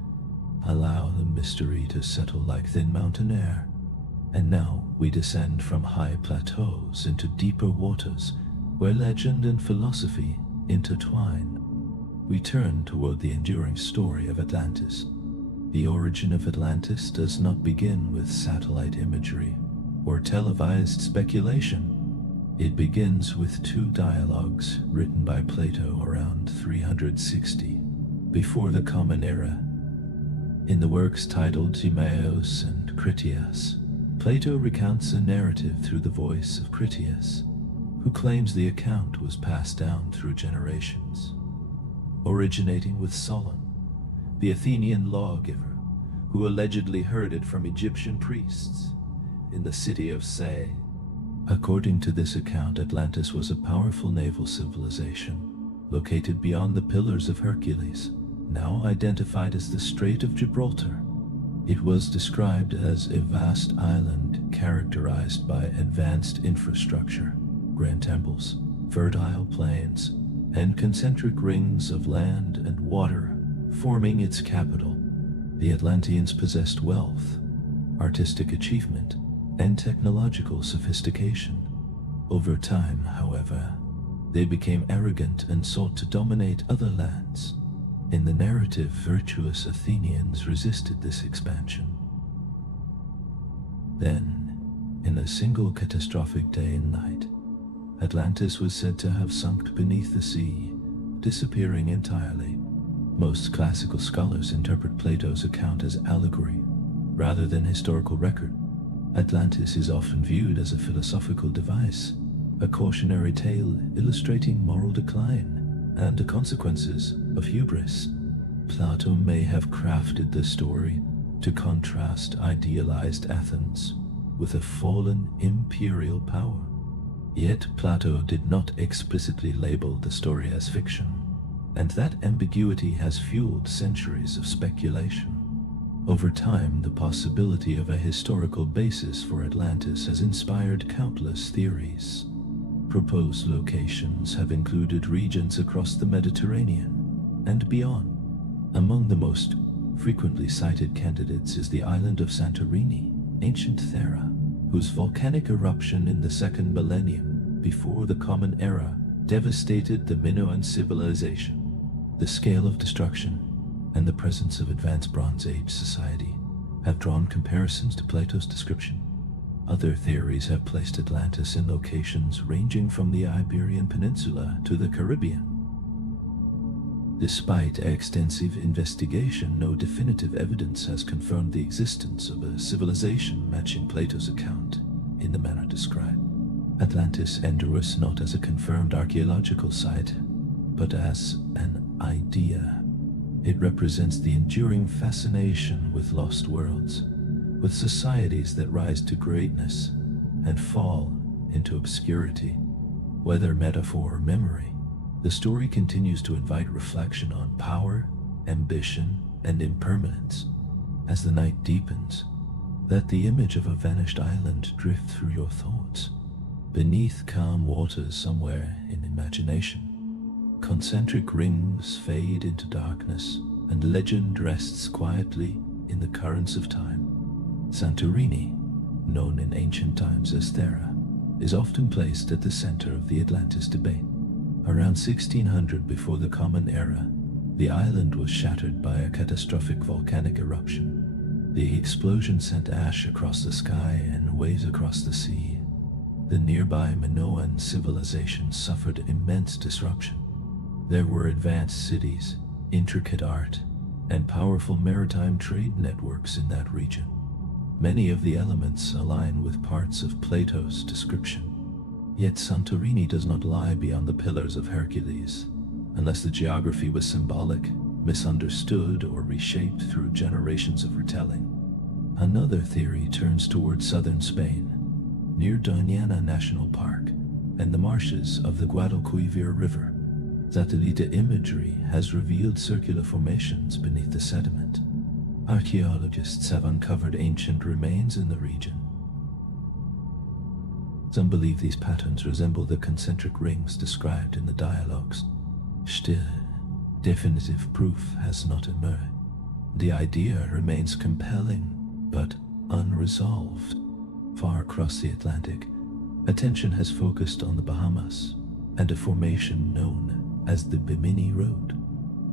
Allow the mystery to settle like thin mountain air. And now we descend from high plateaus into deeper waters where legend and philosophy intertwine. We turn toward the enduring story of Atlantis. The origin of Atlantis does not begin with satellite imagery or televised speculation. It begins with two dialogues written by Plato around 360, before the Common Era. In the works titled Timaeus and Critias, Plato recounts a narrative through the voice of Critias, who claims the account was passed down through generations. Originating with Solon, the Athenian lawgiver, who allegedly heard it from Egyptian priests in the city of Say. According to this account, Atlantis was a powerful naval civilization located beyond the Pillars of Hercules, now identified as the Strait of Gibraltar. It was described as a vast island characterized by advanced infrastructure, grand temples, fertile plains, and concentric rings of land and water forming its capital. The Atlanteans possessed wealth, artistic achievement, and technological sophistication. Over time, however, they became arrogant and sought to dominate other lands. In the narrative, virtuous Athenians resisted this expansion. Then, in a single catastrophic day and night, Atlantis was said to have sunk beneath the sea, disappearing entirely. Most classical scholars interpret Plato's account as allegory, rather than historical record. Atlantis is often viewed as a philosophical device, a cautionary tale illustrating moral decline and the consequences of hubris. Plato may have crafted the story to contrast idealized Athens with a fallen imperial power. Yet Plato did not explicitly label the story as fiction, and that ambiguity has fueled centuries of speculation. Over time, the possibility of a historical basis for Atlantis has inspired countless theories. Proposed locations have included regions across the Mediterranean and beyond. Among the most frequently cited candidates is the island of Santorini, ancient Thera, whose volcanic eruption in the second millennium before the Common Era devastated the Minoan civilization. The scale of destruction and the presence of advanced Bronze Age society have drawn comparisons to Plato's description. Other theories have placed Atlantis in locations ranging from the Iberian Peninsula to the Caribbean. Despite extensive investigation, no definitive evidence has confirmed the existence of a civilization matching Plato's account in the manner described. Atlantis endures not as a confirmed archaeological site, but as an idea. It represents the enduring fascination with lost worlds, with societies that rise to greatness and fall into obscurity. Whether metaphor or memory, the story continues to invite reflection on power, ambition, and impermanence. As the night deepens, let the image of a vanished island drift through your thoughts. Beneath calm waters somewhere in imagination, concentric rings fade into darkness, and legend rests quietly in the currents of time. Santorini, known in ancient times as Thera, is often placed at the center of the Atlantis debate. Around 1600 before the Common Era, the island was shattered by a catastrophic volcanic eruption. The explosion sent ash across the sky and waves across the sea. The nearby Minoan civilization suffered immense disruption. There were advanced cities, intricate art, and powerful maritime trade networks in that region. Many of the elements align with parts of Plato's description. Yet Santorini does not lie beyond the Pillars of Hercules, unless the geography was symbolic, misunderstood, or reshaped through generations of retelling. Another theory turns toward southern Spain, near Doñana National Park and the marshes of the Guadalquivir River. Satellite imagery has revealed circular formations beneath the sediment. Archaeologists have uncovered ancient remains in the region. Some believe these patterns resemble the concentric rings described in the dialogues. Still, definitive proof has not emerged. The idea remains compelling, but unresolved. Far across the Atlantic, attention has focused on the Bahamas and a formation known as the Bimini Road.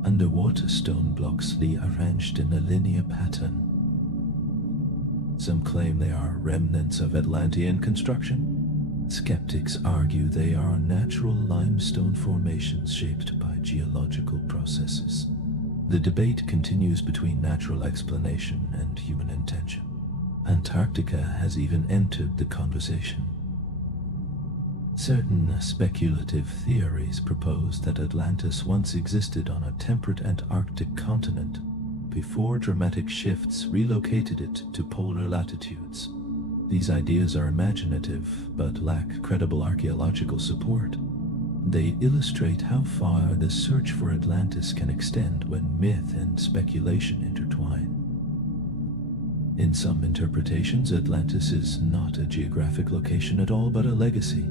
Underwater stone blocks lie arranged in a linear pattern. Some claim they are remnants of Atlantean construction. Skeptics argue they are natural limestone formations shaped by geological processes. The debate continues between natural explanation and human intention. Antarctica has even entered the conversation. Certain speculative theories propose that Atlantis once existed on a temperate Antarctic continent before dramatic shifts relocated it to polar latitudes. These ideas are imaginative, but lack credible archaeological support. They illustrate how far the search for Atlantis can extend when myth and speculation intertwine. In some interpretations, Atlantis is not a geographic location at all, but a legacy.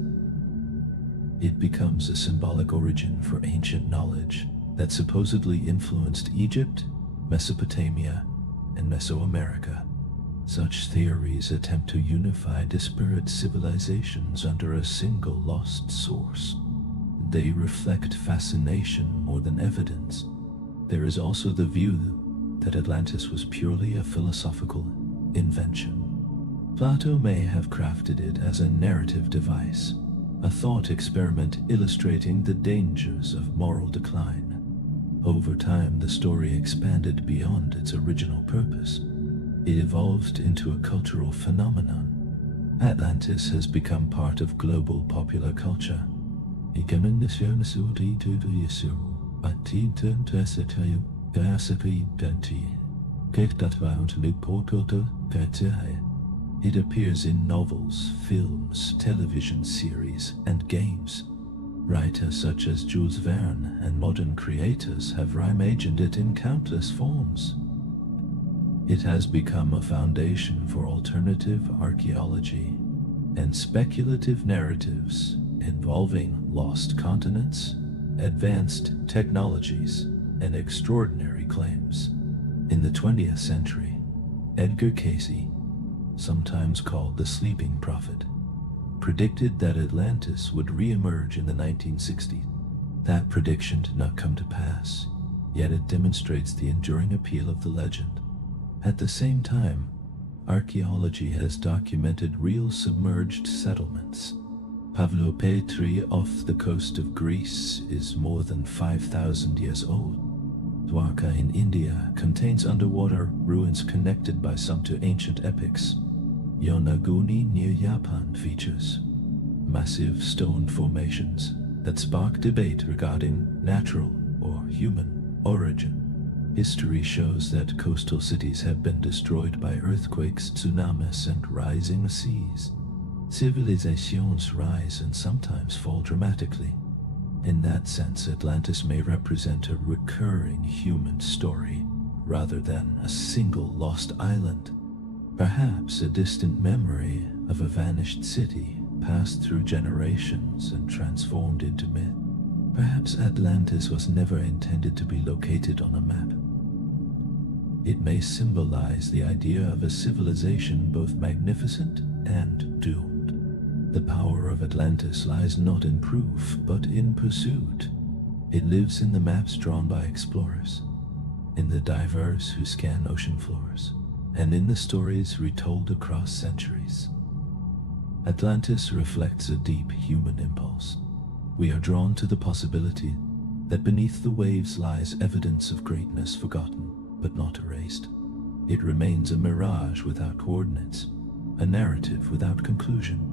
It becomes a symbolic origin for ancient knowledge that supposedly influenced Egypt, Mesopotamia, and Mesoamerica. Such theories attempt to unify disparate civilizations under a single lost source. They reflect fascination more than evidence. There is also the view that Atlantis was purely a philosophical invention. Plato may have crafted it as a narrative device, a thought experiment illustrating the dangers of moral decline. Over time, the story expanded beyond its original purpose. It evolved into a cultural phenomenon. Atlantis has become part of global popular culture. It appears in novels, films, television series, and games. Writers such as Jules Verne and modern creators have reimagined it in countless forms. It has become a foundation for alternative archaeology and speculative narratives involving lost continents, advanced technologies, and extraordinary claims. In the 20th century, Edgar Cayce, sometimes called the Sleeping Prophet, predicted that Atlantis would re-emerge in the 1960s. That prediction did not come to pass, yet it demonstrates the enduring appeal of the legend. At the same time, archaeology has documented real submerged settlements. Pavlopetri off the coast of Greece is more than 5,000 years old. Dwarka in India contains underwater ruins connected by some to ancient epics. Yonaguni near Japan features massive stone formations that spark debate regarding natural or human origin. History shows that coastal cities have been destroyed by earthquakes, tsunamis, and rising seas. Civilizations rise and sometimes fall dramatically. In that sense, Atlantis may represent a recurring human story rather than a single lost island. Perhaps a distant memory of a vanished city passed through generations and transformed into myth. Perhaps Atlantis was never intended to be located on a map. It may symbolize the idea of a civilization both magnificent and doomed. The power of Atlantis lies not in proof, but in pursuit. It lives in the maps drawn by explorers, in the divers who scan ocean floors, and in the stories retold across centuries. Atlantis reflects a deep human impulse. We are drawn to the possibility that beneath the waves lies evidence of greatness forgotten, but not erased. It remains a mirage without coordinates, a narrative without conclusion.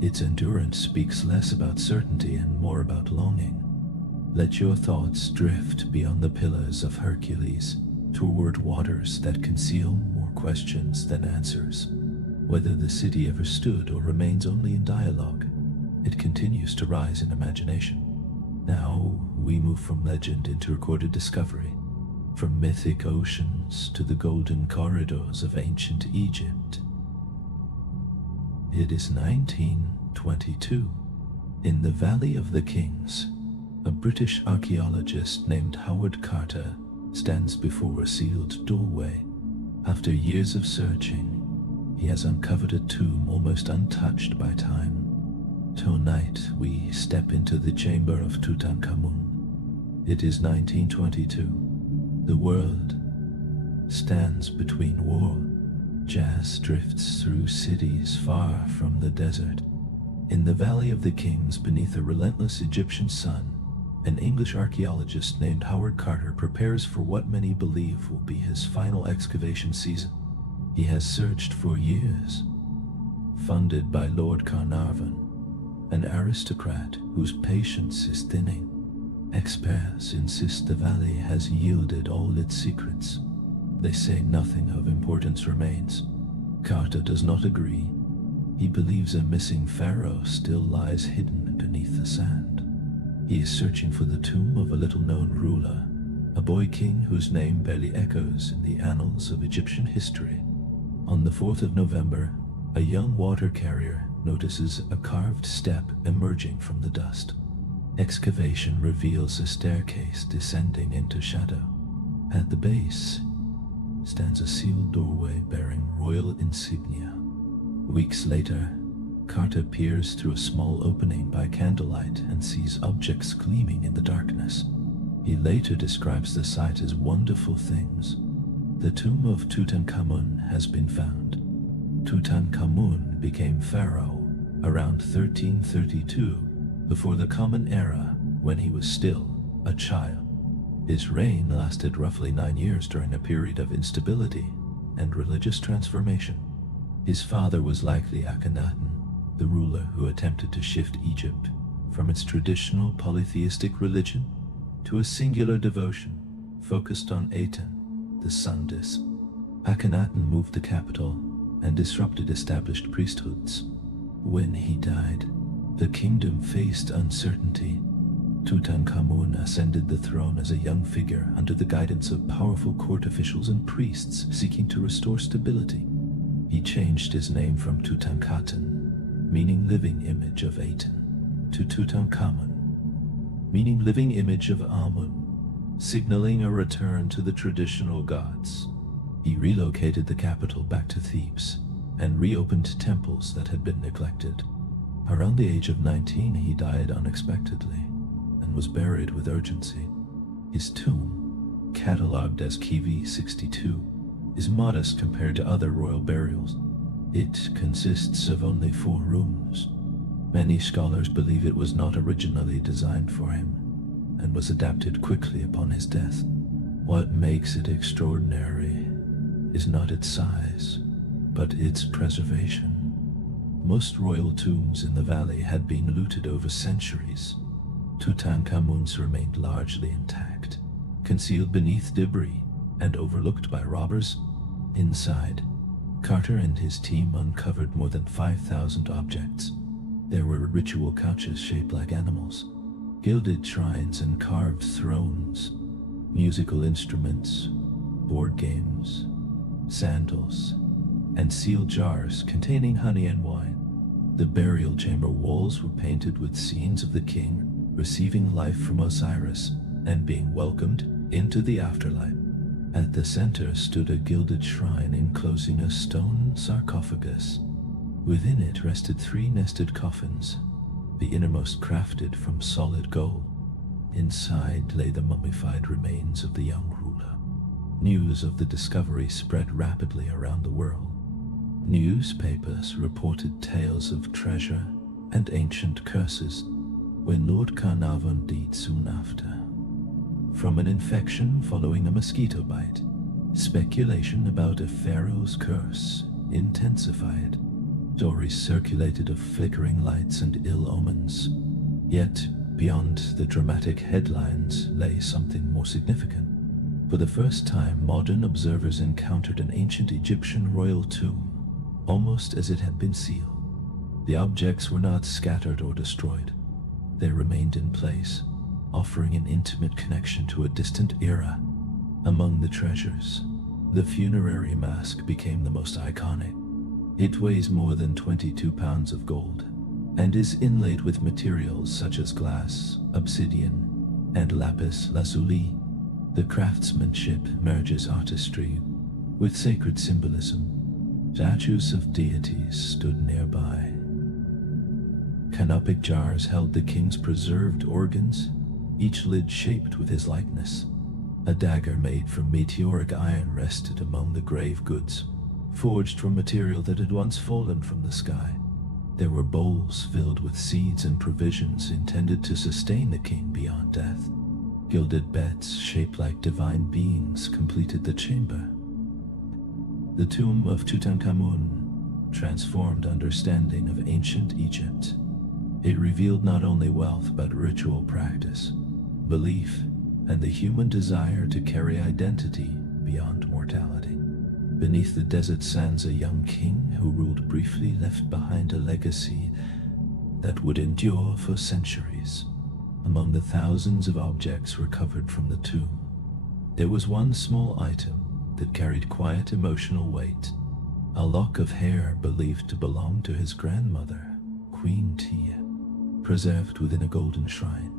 Its endurance speaks less about certainty and more about longing. Let your thoughts drift beyond the pillars of Hercules, toward waters that conceal more questions than answers. Whether the city ever stood or remains only in dialogue, it continues to rise in imagination. Now we move from legend into recorded discovery, from mythic oceans to the golden corridors of ancient Egypt. It is 1922. In the Valley of the Kings, a British archaeologist named Howard Carter stands before a sealed doorway. After years of searching, he has uncovered a tomb almost untouched by time. Tonight, we step into the chamber of Tutankhamun. It is 1922. The world stands between war. Jazz drifts through cities far from the desert. In the Valley of the Kings, beneath a relentless Egyptian sun, an English archaeologist named Howard Carter prepares for what many believe will be his final excavation season. He has searched for years. Funded by Lord Carnarvon, an aristocrat whose patience is thinning, experts insist the valley has yielded all its secrets. They say nothing of importance remains. Carter does not agree. He believes a missing pharaoh still lies hidden beneath the sand. He is searching for the tomb of a little-known ruler, a boy king whose name barely echoes in the annals of Egyptian history. On the 4th of November, a young water carrier notices a carved step emerging from the dust. Excavation reveals a staircase descending into shadow. At the base stands a sealed doorway bearing royal insignia. Weeks later, Carter peers through a small opening by candlelight and sees objects gleaming in the darkness. He later describes the site as wonderful things. The tomb of Tutankhamun has been found. Tutankhamun became pharaoh around 1332, before the Common Era, when he was still a child. His reign lasted roughly 9 years during a period of instability and religious transformation. His father was likely Akhenaten, the ruler who attempted to shift Egypt from its traditional polytheistic religion to a singular devotion focused on Aten, the sun disk. Akhenaten moved the capital and disrupted established priesthoods. When he died, the kingdom faced uncertainty. Tutankhamun ascended the throne as a young figure under the guidance of powerful court officials and priests seeking to restore stability. He changed his name from Tutankhaten, meaning living image of Aten, to Tutankhamun, meaning living image of Amun, signaling a return to the traditional gods. He relocated the capital back to Thebes and reopened temples that had been neglected. Around the age of 19, he died unexpectedly and was buried with urgency. His tomb, catalogued as KV 62, is modest compared to other royal burials. It consists of only 4 rooms. Many scholars believe it was not originally designed for him and was adapted quickly upon his death. What makes it extraordinary is not its size, but its preservation. Most royal tombs in the valley had been looted over centuries. Tutankhamun's remained largely intact, concealed beneath debris and overlooked by robbers. Inside, Carter and his team uncovered more than 5,000 objects. There were ritual couches shaped like animals, gilded shrines and carved thrones, musical instruments, board games, sandals, and sealed jars containing honey and wine. The burial chamber walls were painted with scenes of the king receiving life from Osiris and being welcomed into the afterlife. At the center stood a gilded shrine enclosing a stone sarcophagus. Within it rested 3 nested coffins, the innermost crafted from solid gold. Inside lay the mummified remains of the young ruler. News of the discovery spread rapidly around the world. Newspapers reported tales of treasure and ancient curses. When Lord Carnarvon died soon after, from an infection following a mosquito bite, speculation about a pharaoh's curse intensified. Stories circulated of flickering lights and ill omens. Yet, beyond the dramatic headlines lay something more significant. For the first time, modern observers encountered an ancient Egyptian royal tomb, almost as it had been sealed. The objects were not scattered or destroyed. They remained in place, offering an intimate connection to a distant era. Among the treasures, the funerary mask became the most iconic. It weighs more than 22 pounds of gold and is inlaid with materials such as glass, obsidian, and lapis lazuli. The craftsmanship merges artistry with sacred symbolism. Statues of deities stood nearby. Canopic jars held the king's preserved organs, each lid shaped with his likeness. A dagger made from meteoric iron rested among the grave goods, forged from material that had once fallen from the sky. There were bowls filled with seeds and provisions intended to sustain the king beyond death. Gilded beds shaped like divine beings completed the chamber. The tomb of Tutankhamun transformed understanding of ancient Egypt. It revealed not only wealth but ritual practice, belief, and the human desire to carry identity beyond mortality. immortality. Beneath the desert sands, a young king who ruled briefly left behind a legacy that would endure for centuries. Among the thousands of objects recovered from the tomb, there was one small item that carried quiet emotional weight: a lock of hair believed to belong to his grandmother, Queen Tia, preserved within a golden shrine.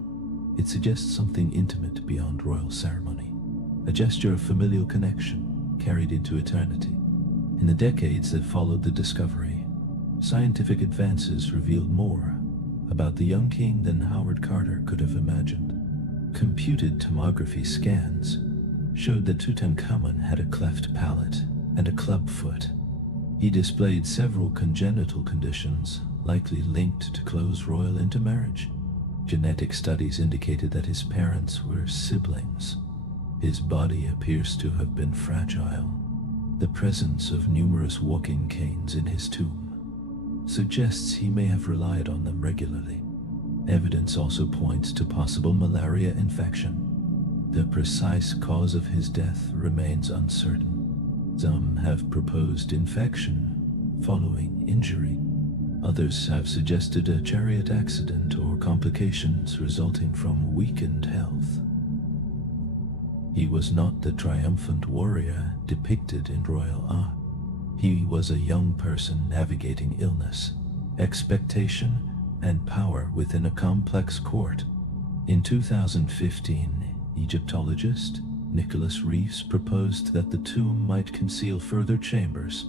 It suggests something intimate beyond royal ceremony, a gesture of familial connection carried into eternity. In the decades that followed the discovery, scientific advances revealed more about the young king than Howard Carter could have imagined. Computed tomography scans showed that Tutankhamun had a cleft palate and a club foot. He displayed several congenital conditions, likely linked to close royal intermarriage. Genetic studies indicated that his parents were siblings. His body appears to have been fragile. The presence of numerous walking canes in his tomb suggests he may have relied on them regularly. Evidence also points to possible malaria infection. The precise cause of his death remains uncertain. Some have proposed infection following injury. Others have suggested a chariot accident or complications resulting from weakened health. He was not the triumphant warrior depicted in royal art. He was a young person navigating illness, expectation, and power within a complex court. In 2015, Egyptologist Nicholas Reeves proposed that the tomb might conceal further chambers.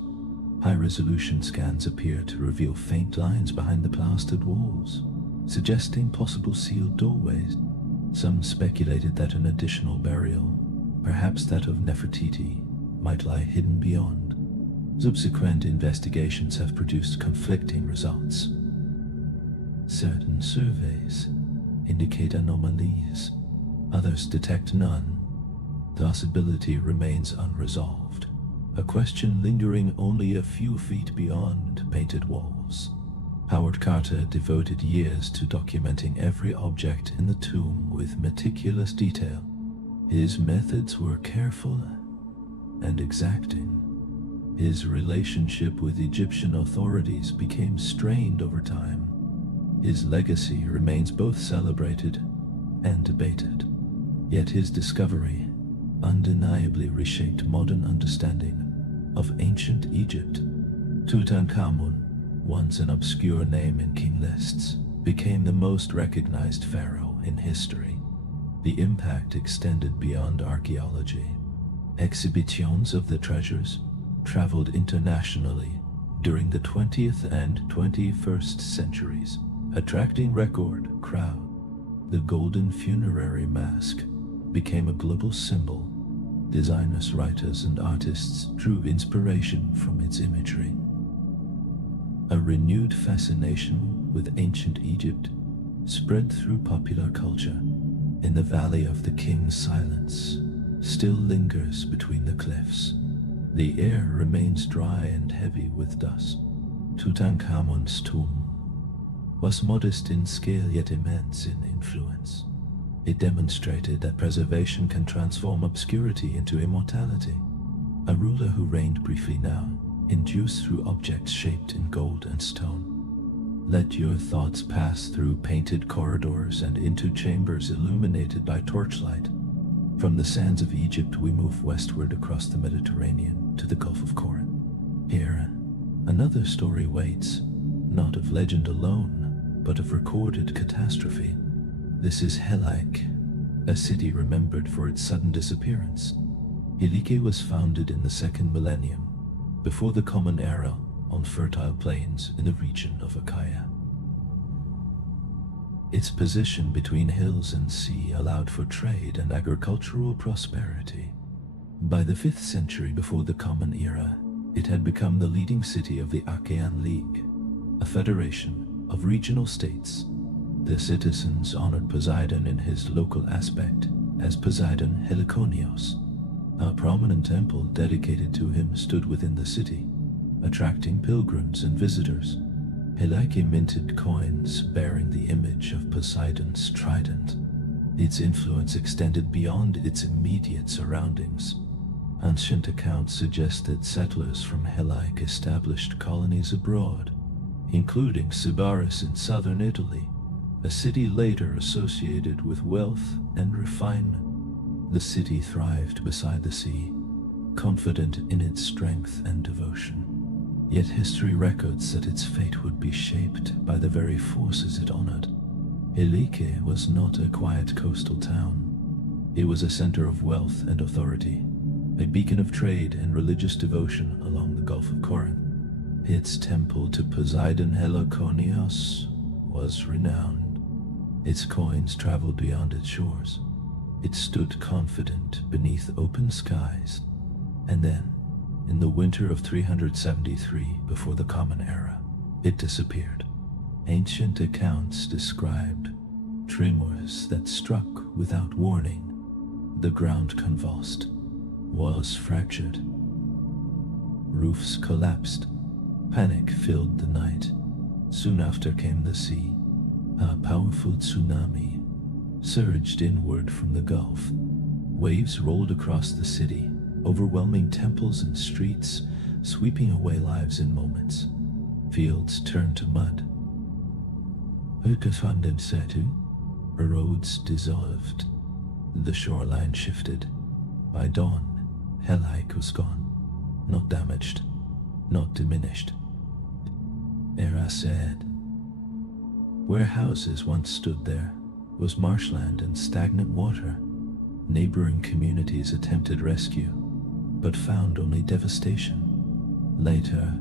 High-resolution scans appear to reveal faint lines behind the plastered walls, suggesting possible sealed doorways. Some speculated that an additional burial, perhaps that of Nefertiti, might lie hidden beyond. Subsequent investigations have produced conflicting results. Certain surveys indicate anomalies, others detect none. The possibility remains unresolved, a question lingering only a few feet beyond painted walls. Howard Carter devoted years to documenting every object in the tomb with meticulous detail. His methods were careful and exacting. His relationship with Egyptian authorities became strained over time. His legacy remains both celebrated and debated. Yet his discovery undeniably reshaped modern understanding of ancient Egypt. Tutankhamun, once an obscure name in king lists, became the most recognized pharaoh in history. The impact extended beyond archaeology. Exhibitions of the treasures traveled internationally during the 20th and 21st centuries, attracting record crowds. The golden funerary mask became a global symbol. Designers, writers, and artists drew inspiration from its imagery. A renewed fascination with ancient Egypt spread through popular culture. In the Valley of the King's silence still lingers between the cliffs. The air remains dry and heavy with dust. Tutankhamun's tomb was modest in scale yet immense in influence. It demonstrated that preservation can transform obscurity into immortality. A ruler who reigned briefly now endures through objects shaped in gold and stone. Let your thoughts pass through painted corridors and into chambers illuminated by torchlight. From the sands of Egypt we move westward across the Mediterranean to the Gulf of Corinth. Here, another story waits, not of legend alone, but of recorded catastrophe. This is Helike, a city remembered for its sudden disappearance. Helike was founded in the 2nd millennium, before the Common Era, on fertile plains in the region of Achaia. Its position between hills and sea allowed for trade and agricultural prosperity. By the 5th century before the Common Era, it had become the leading city of the Achaean League, a federation of regional states. The citizens honored Poseidon in his local aspect as Poseidon Helikonios. A prominent temple dedicated to him stood within the city, attracting pilgrims and visitors. Helike minted coins bearing the image of Poseidon's trident. Its influence extended beyond its immediate surroundings. Ancient accounts suggest that settlers from Helike established colonies abroad, including Sybaris in southern Italy, a city later associated with wealth and refinement. The city thrived beside the sea, confident in its strength and devotion. Yet history records that its fate would be shaped by the very forces it honored. Helike was not a quiet coastal town. It was a center of wealth and authority, a beacon of trade and religious devotion along the Gulf of Corinth. Its temple to Poseidon Heliconios was renowned. Its coins traveled beyond its shores. It stood confident beneath open skies. And then, in the winter of 373 before the Common Era, it disappeared. Ancient accounts described tremors that struck without warning. The ground convulsed, walls fractured, roofs collapsed. Panic filled the night. Soon after came the sea. A powerful tsunami surged inward from the Gulf. Waves rolled across the city, overwhelming temples and streets, sweeping away lives in moments. Fields turned to mud. Roads dissolved. The shoreline shifted. By dawn, Helike was gone. Not damaged, not diminished. Era said. Where houses once stood there was marshland and stagnant water. Neighboring communities attempted rescue, but found only devastation. Later,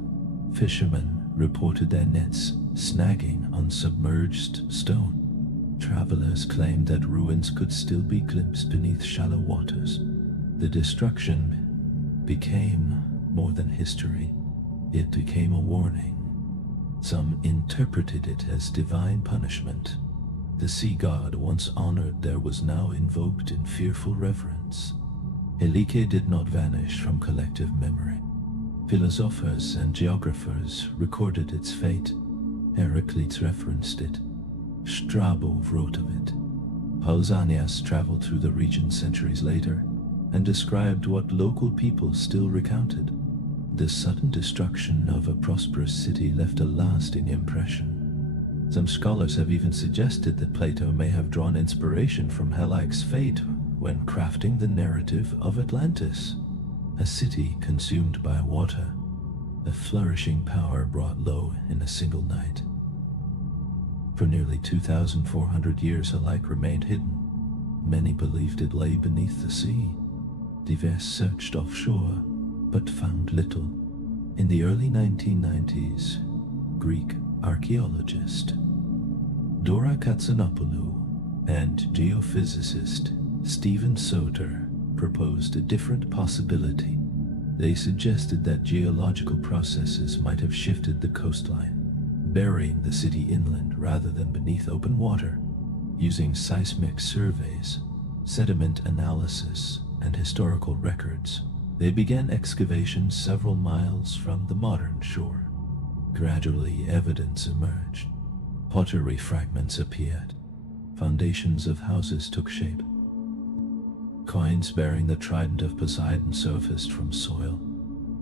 fishermen reported their nets snagging on submerged stone. Travelers claimed that ruins could still be glimpsed beneath shallow waters. The destruction became more than history. It became a warning. Some interpreted it as divine punishment. The sea god once honored there was now invoked in fearful reverence. Helike did not vanish from collective memory. Philosophers and geographers recorded its fate. Heraclitus referenced it. Strabo wrote of it. Pausanias traveled through the region centuries later and described what local people still recounted. The sudden destruction of a prosperous city left a lasting impression. Some scholars have even suggested that Plato may have drawn inspiration from Helike's fate when crafting the narrative of Atlantis, a city consumed by water, a flourishing power brought low in a single night. For nearly 2,400 years, Helike remained hidden. Many believed it lay beneath the sea. Divers searched offshore, but found little. In the early 1990s, Greek archaeologist Dora Katsanopoulou and geophysicist Stephen Soter proposed a different possibility. They suggested that geological processes might have shifted the coastline, burying the city inland rather than beneath open water. Using seismic surveys, sediment analysis, and historical records, they began excavations several miles from the modern shore. Gradually, evidence emerged. Pottery fragments appeared. Foundations of houses took shape. Coins bearing the trident of Poseidon surfaced from soil.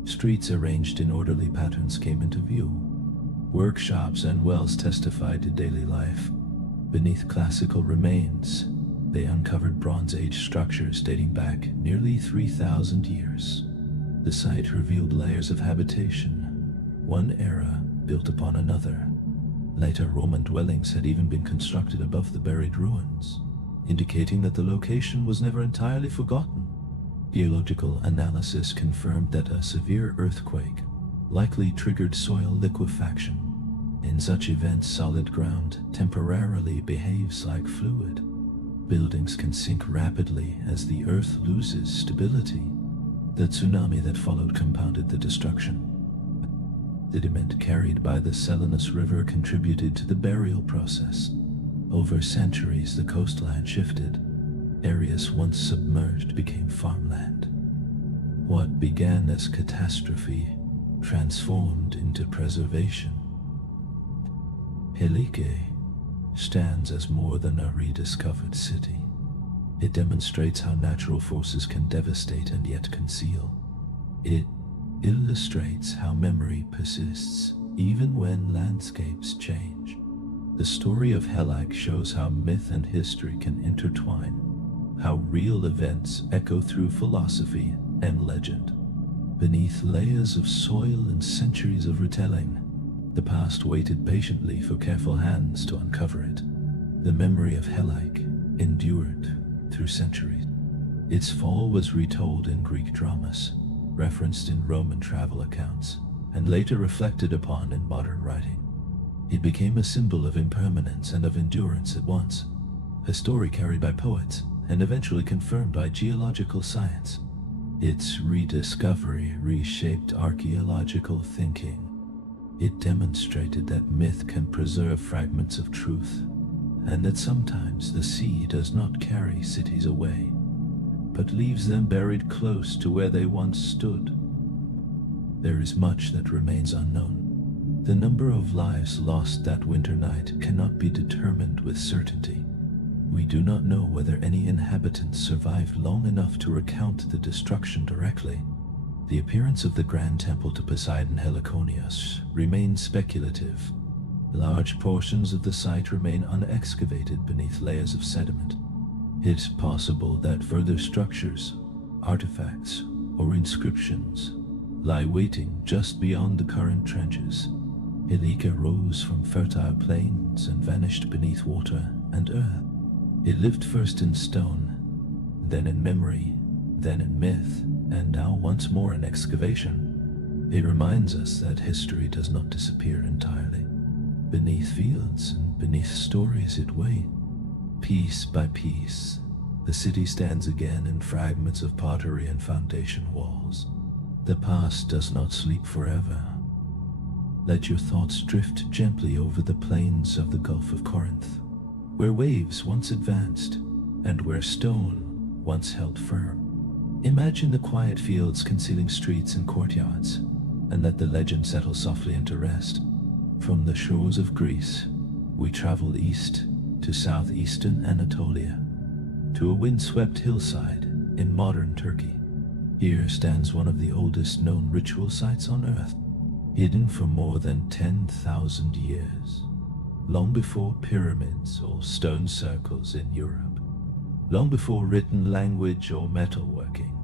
Streets arranged in orderly patterns came into view. Workshops and wells testified to daily life. Beneath classical remains, they uncovered Bronze Age structures dating back nearly 3,000 years. The site revealed layers of habitation, one era built upon another. Later Roman dwellings had even been constructed above the buried ruins, indicating that the location was never entirely forgotten. Geological analysis confirmed that a severe earthquake likely triggered soil liquefaction. In such events, solid ground temporarily behaves like fluid. Buildings can sink rapidly as the earth loses stability. The tsunami that followed compounded the destruction. Sediment carried by the Selinus River contributed to the burial process. Over centuries, the coastline shifted. Areas once submerged became farmland. What began as catastrophe transformed into preservation. Helike stands as more than a rediscovered city. It demonstrates how natural forces can devastate and yet conceal. It illustrates how memory persists even when landscapes change. The story of Helike shows how myth and history can intertwine, how real events echo through philosophy and legend. Beneath layers of soil and centuries of retelling, the past waited patiently for careful hands to uncover it. The memory of Helike endured through centuries. Its fall was retold in Greek dramas, referenced in Roman travel accounts, and later reflected upon in modern writing. It became a symbol of impermanence and of endurance at once, a story carried by poets and eventually confirmed by geological science. Its rediscovery reshaped archaeological thinking. It demonstrated that myth can preserve fragments of truth, and that sometimes the sea does not carry cities away, but leaves them buried close to where they once stood. There is much that remains unknown. The number of lives lost that winter night cannot be determined with certainty. We do not know whether any inhabitants survived long enough to recount the destruction directly. The appearance of the Grand Temple to Poseidon Heliconius remains speculative. Large portions of the site remain unexcavated beneath layers of sediment. It's possible that further structures, artifacts, or inscriptions lie waiting just beyond the current trenches. Helike rose from fertile plains and vanished beneath water and earth. It lived first in stone, then in memory, then in myth, and now once more in excavation. It reminds us that history does not disappear entirely. Beneath fields and beneath stories it waits. Piece by piece, the city stands again in fragments of pottery and foundation walls. The past does not sleep forever. Let your thoughts drift gently over the plains of the Gulf of Corinth, where waves once advanced and where stone once held firm. Imagine the quiet fields concealing streets and courtyards, and let the legend settle softly into rest. From the shores of Greece, we travel east to southeastern Anatolia, to a windswept hillside in modern Turkey. Here stands one of the oldest known ritual sites on Earth, hidden for more than 10,000 years. Long before pyramids or stone circles in Europe, long before written language or metalworking,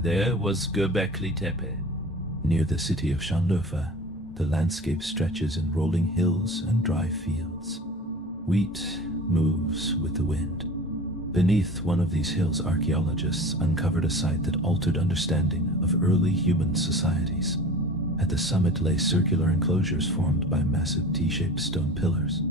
there was Göbekli Tepe. Near the city of Şanlıurfa, the landscape stretches in rolling hills and dry fields. Wheat moves with the wind. Beneath one of these hills, archaeologists uncovered a site that altered understanding of early human societies. At the summit lay circular enclosures formed by massive T-shaped stone pillars.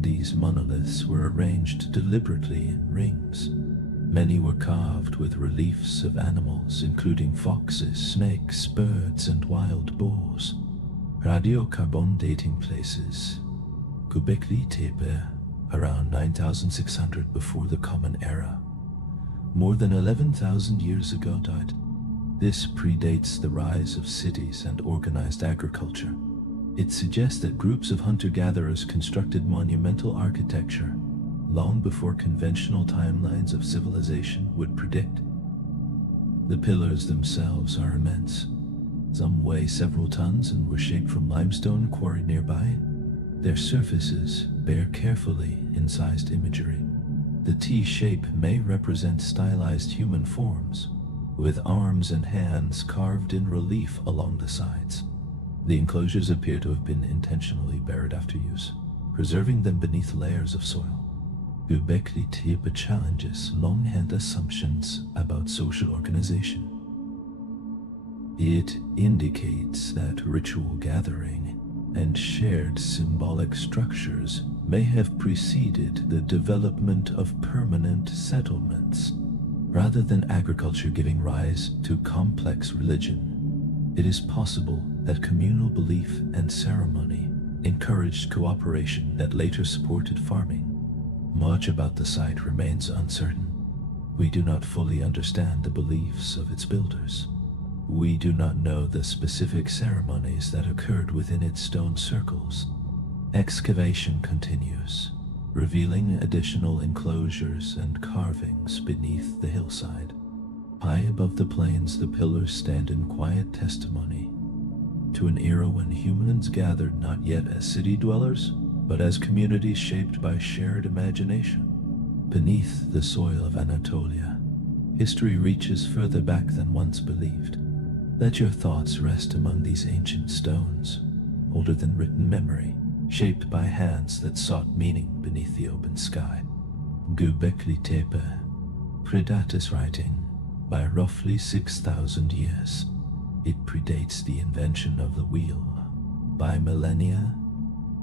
These monoliths were arranged deliberately in rings. Many were carved with reliefs of animals, including foxes, snakes, birds, and wild boars. Radiocarbon dating places. Göbekli Tepe, around 9,600 before the Common Era. More than 11,000 years ago died. This predates the rise of cities and organized agriculture. It suggests that groups of hunter-gatherers constructed monumental architecture long before conventional timelines of civilization would predict. The pillars themselves are immense. Some weigh several tons and were shaped from limestone quarried nearby. Their surfaces bear carefully incised imagery. The T shape may represent stylized human forms, with arms and hands carved in relief along the sides. The enclosures appear to have been intentionally buried after use, preserving them beneath layers of soil. Göbekli Tepe challenges long-held assumptions about social organization. It indicates that ritual gathering and shared symbolic structures may have preceded the development of permanent settlements, rather than agriculture giving rise to complex religion. It is possible that communal belief and ceremony encouraged cooperation that later supported farming. Much about the site remains uncertain. We do not fully understand the beliefs of its builders. We do not know the specific ceremonies that occurred within its stone circles. Excavation continues, revealing additional enclosures and carvings beneath the hillside. High above the plains, the pillars stand in quiet testimony to an era when humans gathered not yet as city dwellers, but as communities shaped by shared imagination. Beneath the soil of Anatolia, history reaches further back than once believed. Let your thoughts rest among these ancient stones, older than written memory, shaped by hands that sought meaning beneath the open sky. Göbekli Tepe predates writing by roughly 6,000 years. It predates the invention of the wheel by millennia,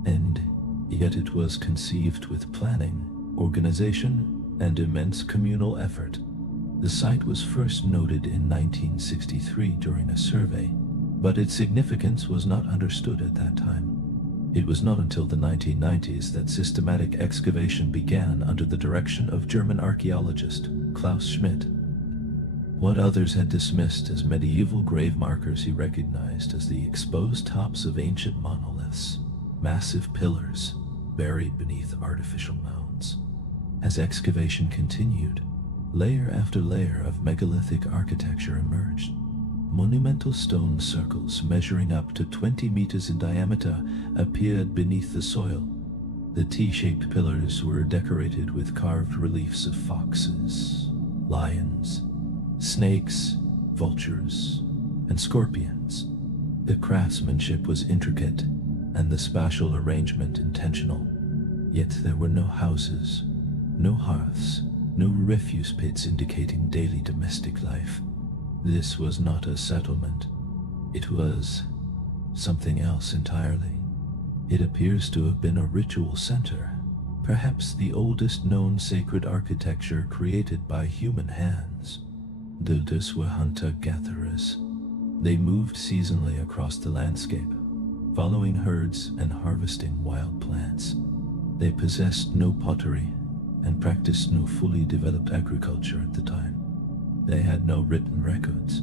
and yet it was conceived with planning, organization, and immense communal effort. The site was first noted in 1963 during a survey, but its significance was not understood at that time. It was not until the 1990s that systematic excavation began under the direction of German archaeologist Klaus Schmidt. What others had dismissed as medieval grave markers he recognized as the exposed tops of ancient monoliths, massive pillars buried beneath artificial mounds. As excavation continued, layer after layer of megalithic architecture emerged. Monumental stone circles measuring up to 20 meters in diameter appeared beneath the soil. The T-shaped pillars were decorated with carved reliefs of foxes, lions, snakes, vultures, and scorpions. The craftsmanship was intricate and the spatial arrangement intentional. Yet there were no houses, no hearths, no refuse pits indicating daily domestic life. This was not a settlement. It was something else entirely. It appears to have been a ritual center, perhaps the oldest known sacred architecture created by human hands. Builders were hunter-gatherers. They moved seasonally across the landscape, following herds and harvesting wild plants. They possessed no pottery and practiced no fully developed agriculture at the time. They had no written records,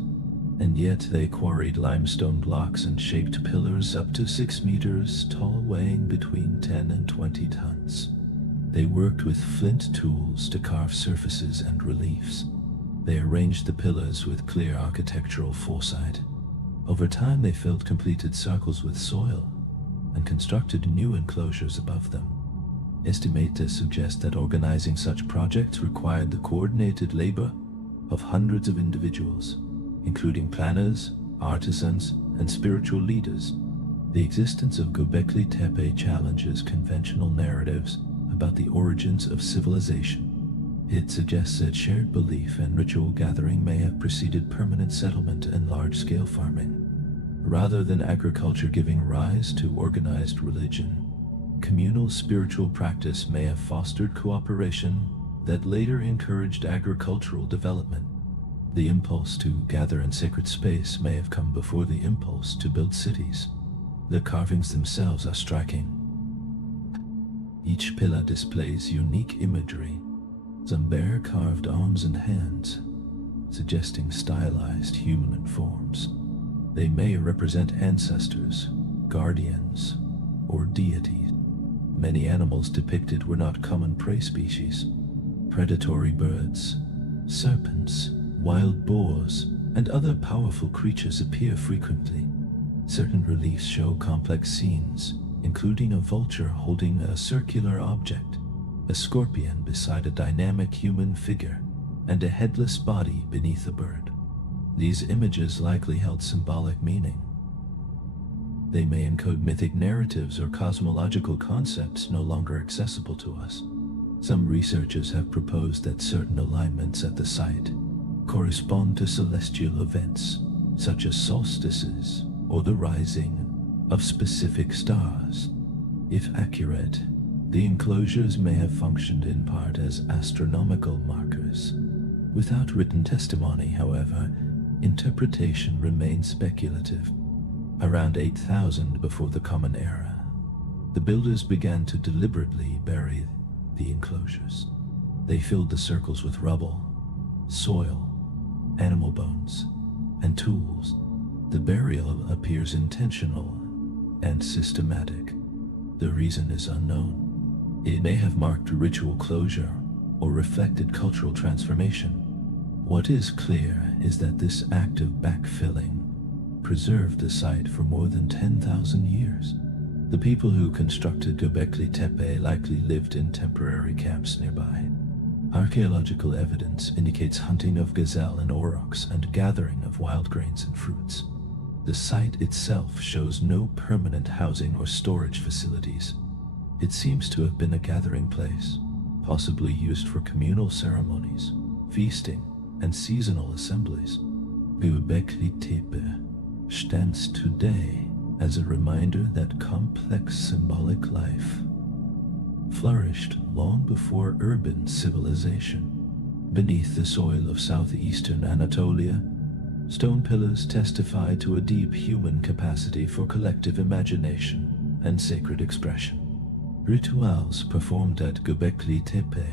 and yet they quarried limestone blocks and shaped pillars up to 6 meters tall, weighing between 10 and 20 tons. They worked with flint tools to carve surfaces and reliefs. They arranged the pillars with clear architectural foresight. Over time, they filled completed circles with soil and constructed new enclosures above them. Estimators suggest that organizing such projects required the coordinated labor of hundreds of individuals, including planners, artisans, and spiritual leaders. The existence of Göbekli Tepe challenges conventional narratives about the origins of civilization. It suggests that shared belief and ritual gathering may have preceded permanent settlement and large-scale farming. Rather than agriculture giving rise to organized religion, communal spiritual practice may have fostered cooperation that later encouraged agricultural development. The impulse to gather in sacred space may have come before the impulse to build cities. The carvings themselves are striking. Each pillar displays unique imagery, some bare carved arms and hands, suggesting stylized human forms. They may represent ancestors, guardians, or deities. Many animals depicted were not common prey species. Predatory birds, serpents, wild boars, and other powerful creatures appear frequently. Certain reliefs show complex scenes, including a vulture holding a circular object, a scorpion beside a dynamic human figure, and a headless body beneath a bird. These images likely held symbolic meaning. They may encode mythic narratives or cosmological concepts no longer accessible to us. Some researchers have proposed that certain alignments at the site correspond to celestial events, such as solstices or the rising of specific stars. If accurate, the enclosures may have functioned in part as astronomical markers. Without written testimony, however, interpretation remains speculative. Around 8,000 before the Common Era, the builders began to deliberately bury the enclosures. They filled the circles with rubble, soil, animal bones, and tools. The burial appears intentional and systematic. The reason is unknown. It may have marked ritual closure or reflected cultural transformation. What is clear is that this act of backfilling preserved the site for more than 10,000 years. The people who constructed Göbekli Tepe likely lived in temporary camps nearby. Archaeological evidence indicates hunting of gazelle and aurochs and gathering of wild grains and fruits. The site itself shows no permanent housing or storage facilities. It seems to have been a gathering place, possibly used for communal ceremonies, feasting, and seasonal assemblies. Göbekli Tepe stands today as a reminder that complex symbolic life flourished long before urban civilization. Beneath the soil of southeastern Anatolia, stone pillars testify to a deep human capacity for collective imagination and sacred expression. Rituals performed at Göbekli Tepe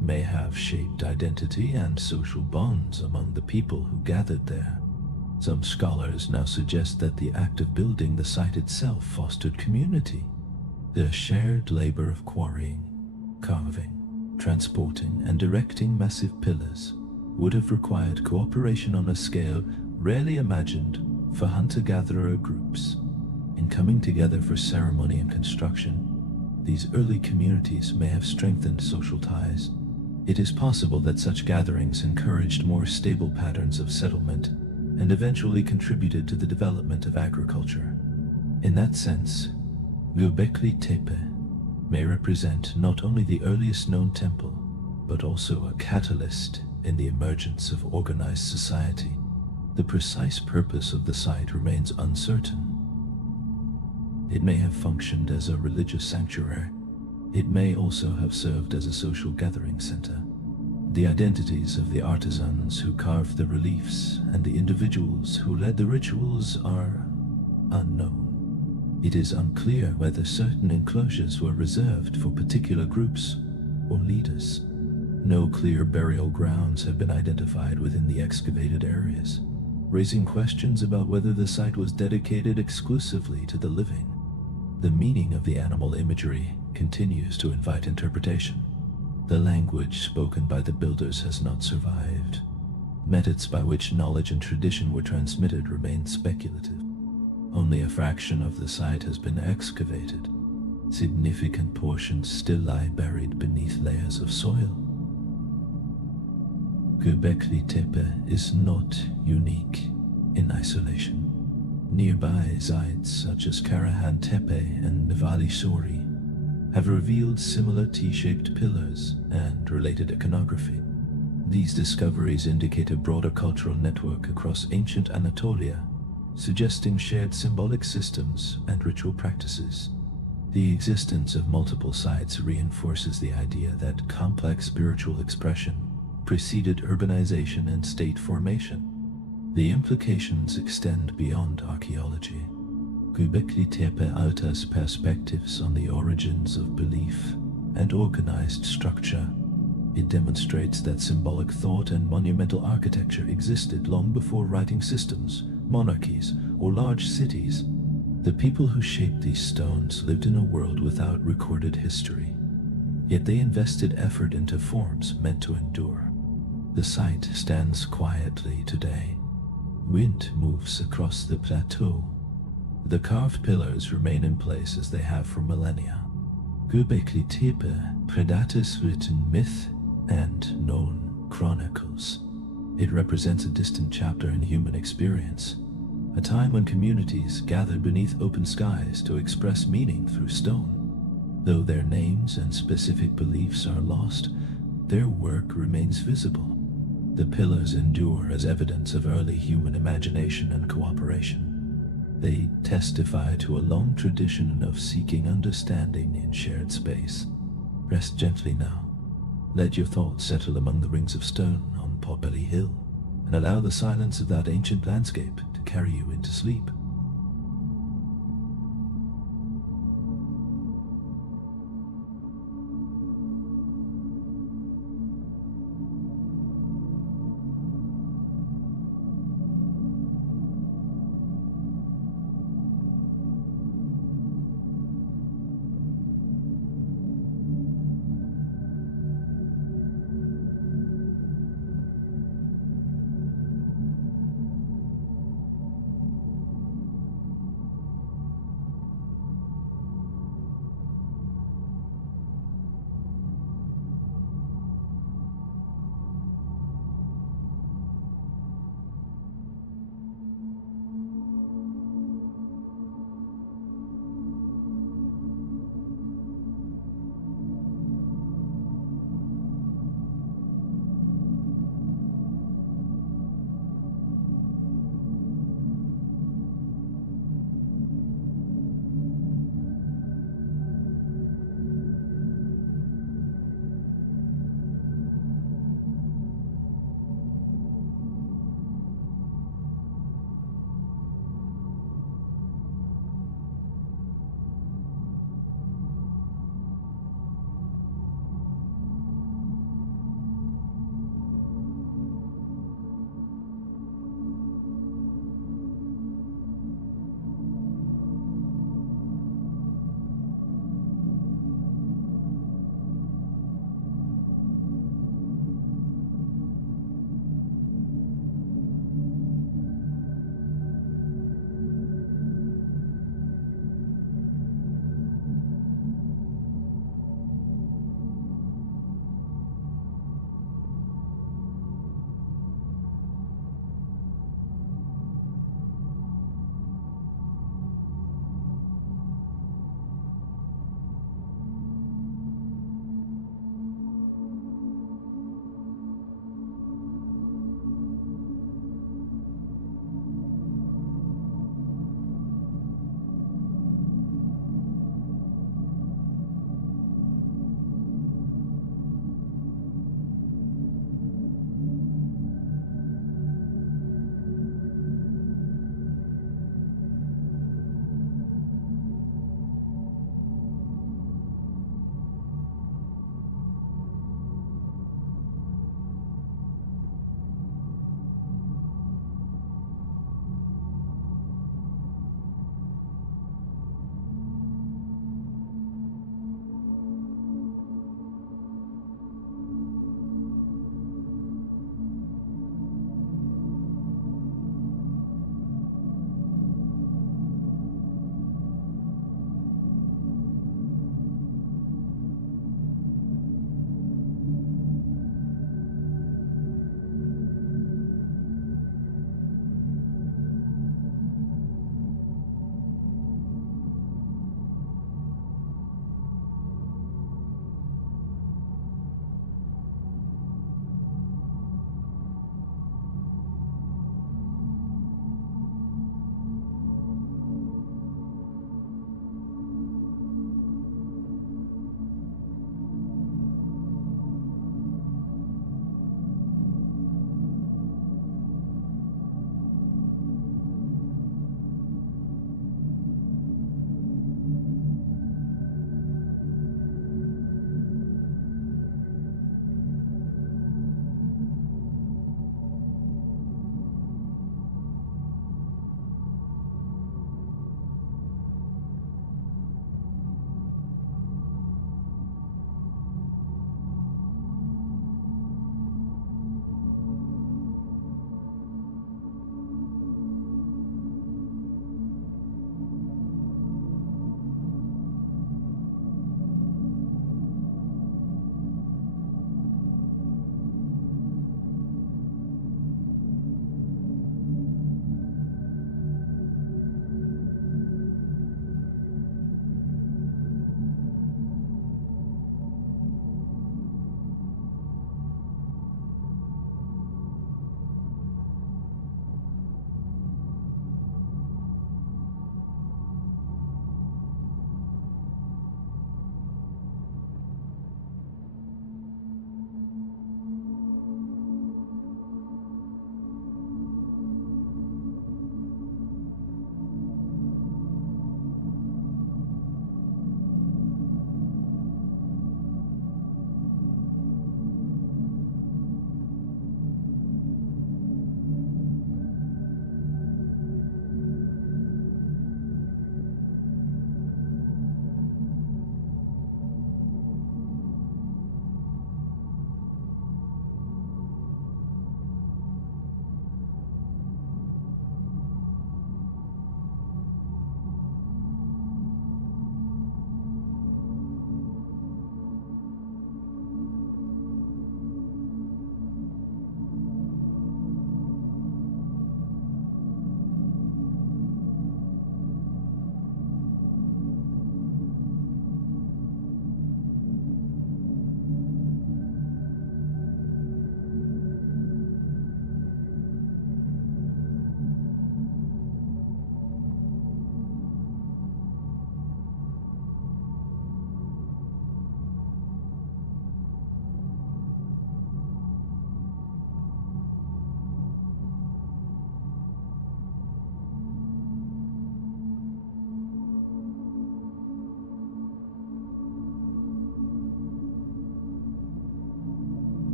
may have shaped identity and social bonds among the people who gathered there. Some scholars now suggest that the act of building the site itself fostered community. The shared labor of quarrying, carving, transporting, and erecting massive pillars would have required cooperation on a scale rarely imagined for hunter-gatherer groups. In coming together for ceremony and construction, these early communities may have strengthened social ties. It is possible that such gatherings encouraged more stable patterns of settlement and eventually contributed to the development of agriculture. In that sense, Göbekli Tepe may represent not only the earliest known temple, but also a catalyst in the emergence of organized society. The precise purpose of the site remains uncertain. It may have functioned as a religious sanctuary. It may also have served as a social gathering center. The identities of the artisans who carved the reliefs and the individuals who led the rituals are unknown. It is unclear whether certain enclosures were reserved for particular groups or leaders. No clear burial grounds have been identified within the excavated areas, raising questions about whether the site was dedicated exclusively to the living. The meaning of the animal imagery continues to invite interpretation. The language spoken by the builders has not survived. Methods by which knowledge and tradition were transmitted remain speculative. Only a fraction of the site has been excavated. Significant portions still lie buried beneath layers of soil. Göbekli Tepe is not unique in isolation. Nearby sites such as Karahan Tepe and Nivali Sori have revealed similar T-shaped pillars and related iconography. These discoveries indicate a broader cultural network across ancient Anatolia, suggesting shared symbolic systems and ritual practices. The existence of multiple sites reinforces the idea that complex spiritual expression preceded urbanization and state formation. The implications extend beyond archaeology. Göbekli Tepe alters perspectives on the origins of belief and organized structure. It demonstrates that symbolic thought and monumental architecture existed long before writing systems, monarchies, or large cities. The people who shaped these stones lived in a world without recorded history, yet they invested effort into forms meant to endure. The site stands quietly today. Wind moves across the plateau. The carved pillars remain in place as they have for millennia. Göbekli Tepe predates written myth and known chronicles. It represents a distant chapter in human experience, a time when communities gathered beneath open skies to express meaning through stone. Though their names and specific beliefs are lost, their work remains visible. The pillars endure as evidence of early human imagination and cooperation. They testify to a long tradition of seeking understanding in shared space. Rest gently now. Let your thoughts settle among the rings of stone on Potbelly Hill, and allow the silence of that ancient landscape to carry you into sleep.